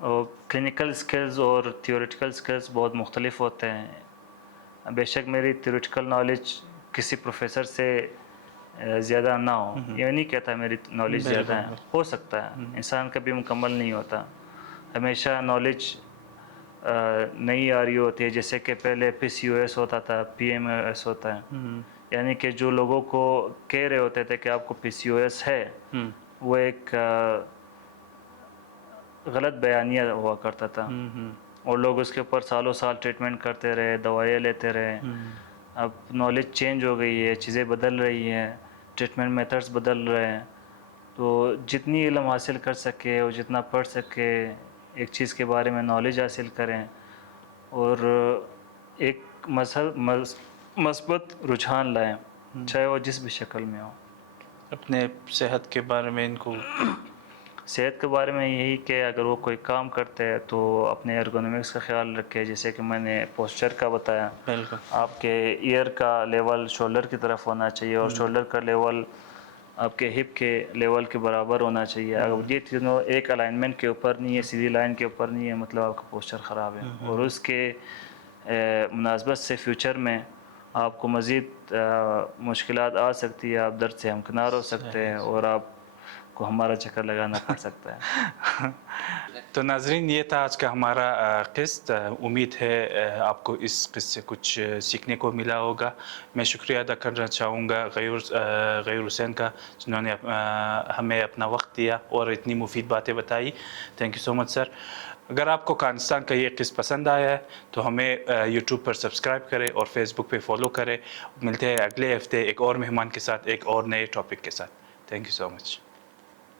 اور کلینیکل سکلز اور تھیوریٹیکل سکلز بہت مختلف ہوتے ہیں. بے شک میری تھیوریٹیکل نالج کسی پروفیسر سے زیادہ نہ ہو, یہ نہیں کہتا میری نالج زیادہ ہے, ہو سکتا ہے, انسان کبھی مکمل نہیں ہوتا. ہمیشہ نالج نئی آ رہی ہوتی ہے, جیسے کہ پہلے PCOS ہوتا تھا, PMOS ہوتا ہے. یعنی کہ جو لوگوں کو کہہ رہے ہوتے تھے کہ آپ کو PCOS ہے, وہ ایک غلط بیانیہ ہوا کرتا تھا, اور لوگ اس کے اوپر سالوں سال ٹریٹمنٹ کرتے رہے, دوائیں لیتے رہے. اب نالج چینج ہو گئی ہے, چیزیں بدل رہی ہیں, ٹریٹمنٹ میتھڈز بدل رہے ہیں. تو جتنی علم حاصل کر سکے اور جتنا پڑھ سکے, ایک چیز کے بارے میں نالج حاصل کریں, اور ایک مثبت رجحان لائیں, چاہے وہ جس بھی شکل میں ہو. اپنے صحت کے بارے میں ان کو صحت کے بارے میں یہی کہ اگر وہ کوئی کام کرتے ہیں تو اپنے ارگونومکس کا خیال رکھے، جیسے کہ میں نے پوسچر کا بتایا. بالکل. آپ کے ایئر کا لیول شولڈر کی طرف ہونا چاہیے اور شولڈر کا لیول آپ کے ہپ کے لیول کے برابر ہونا چاہیے. اگر یہ تینوں ایک الائنمنٹ کے اوپر نہیں ہے، سیدھی لائن کے اوپر نہیں ہے، مطلب آپ کا پوسچر خراب ہے. اور اس کے مناسبت سے فیوچر میں آپ کو مزید مشکلات آ سکتی ہے، آپ درد سے ہمکنار ہو سکتے ہیں اور آپ کو ہمارا چکر لگانا پڑ سکتا ہے. تو ناظرین، یہ تھا آج کا ہمارا قصہ. امید ہے آپ کو اس قصے سے کچھ سیکھنے کو ملا ہوگا. میں شکریہ ادا کرنا چاہوں گا غیور حسین کا، جنہوں نے ہمیں اپنا وقت دیا اور اتنی مفید باتیں بتائی. تھینک یو سو مچ سر. اگر آپ کو کانستان کا یہ قصہ پسند آیا ہے تو ہمیں یوٹیوب پر سبسکرائب کریں اور فیس بک پہ فالو کریں. ملتے ہیں اگلے ہفتے ایک اور مہمان کے ساتھ، ایک اور نئے ٹاپک کے ساتھ. Thank you so much.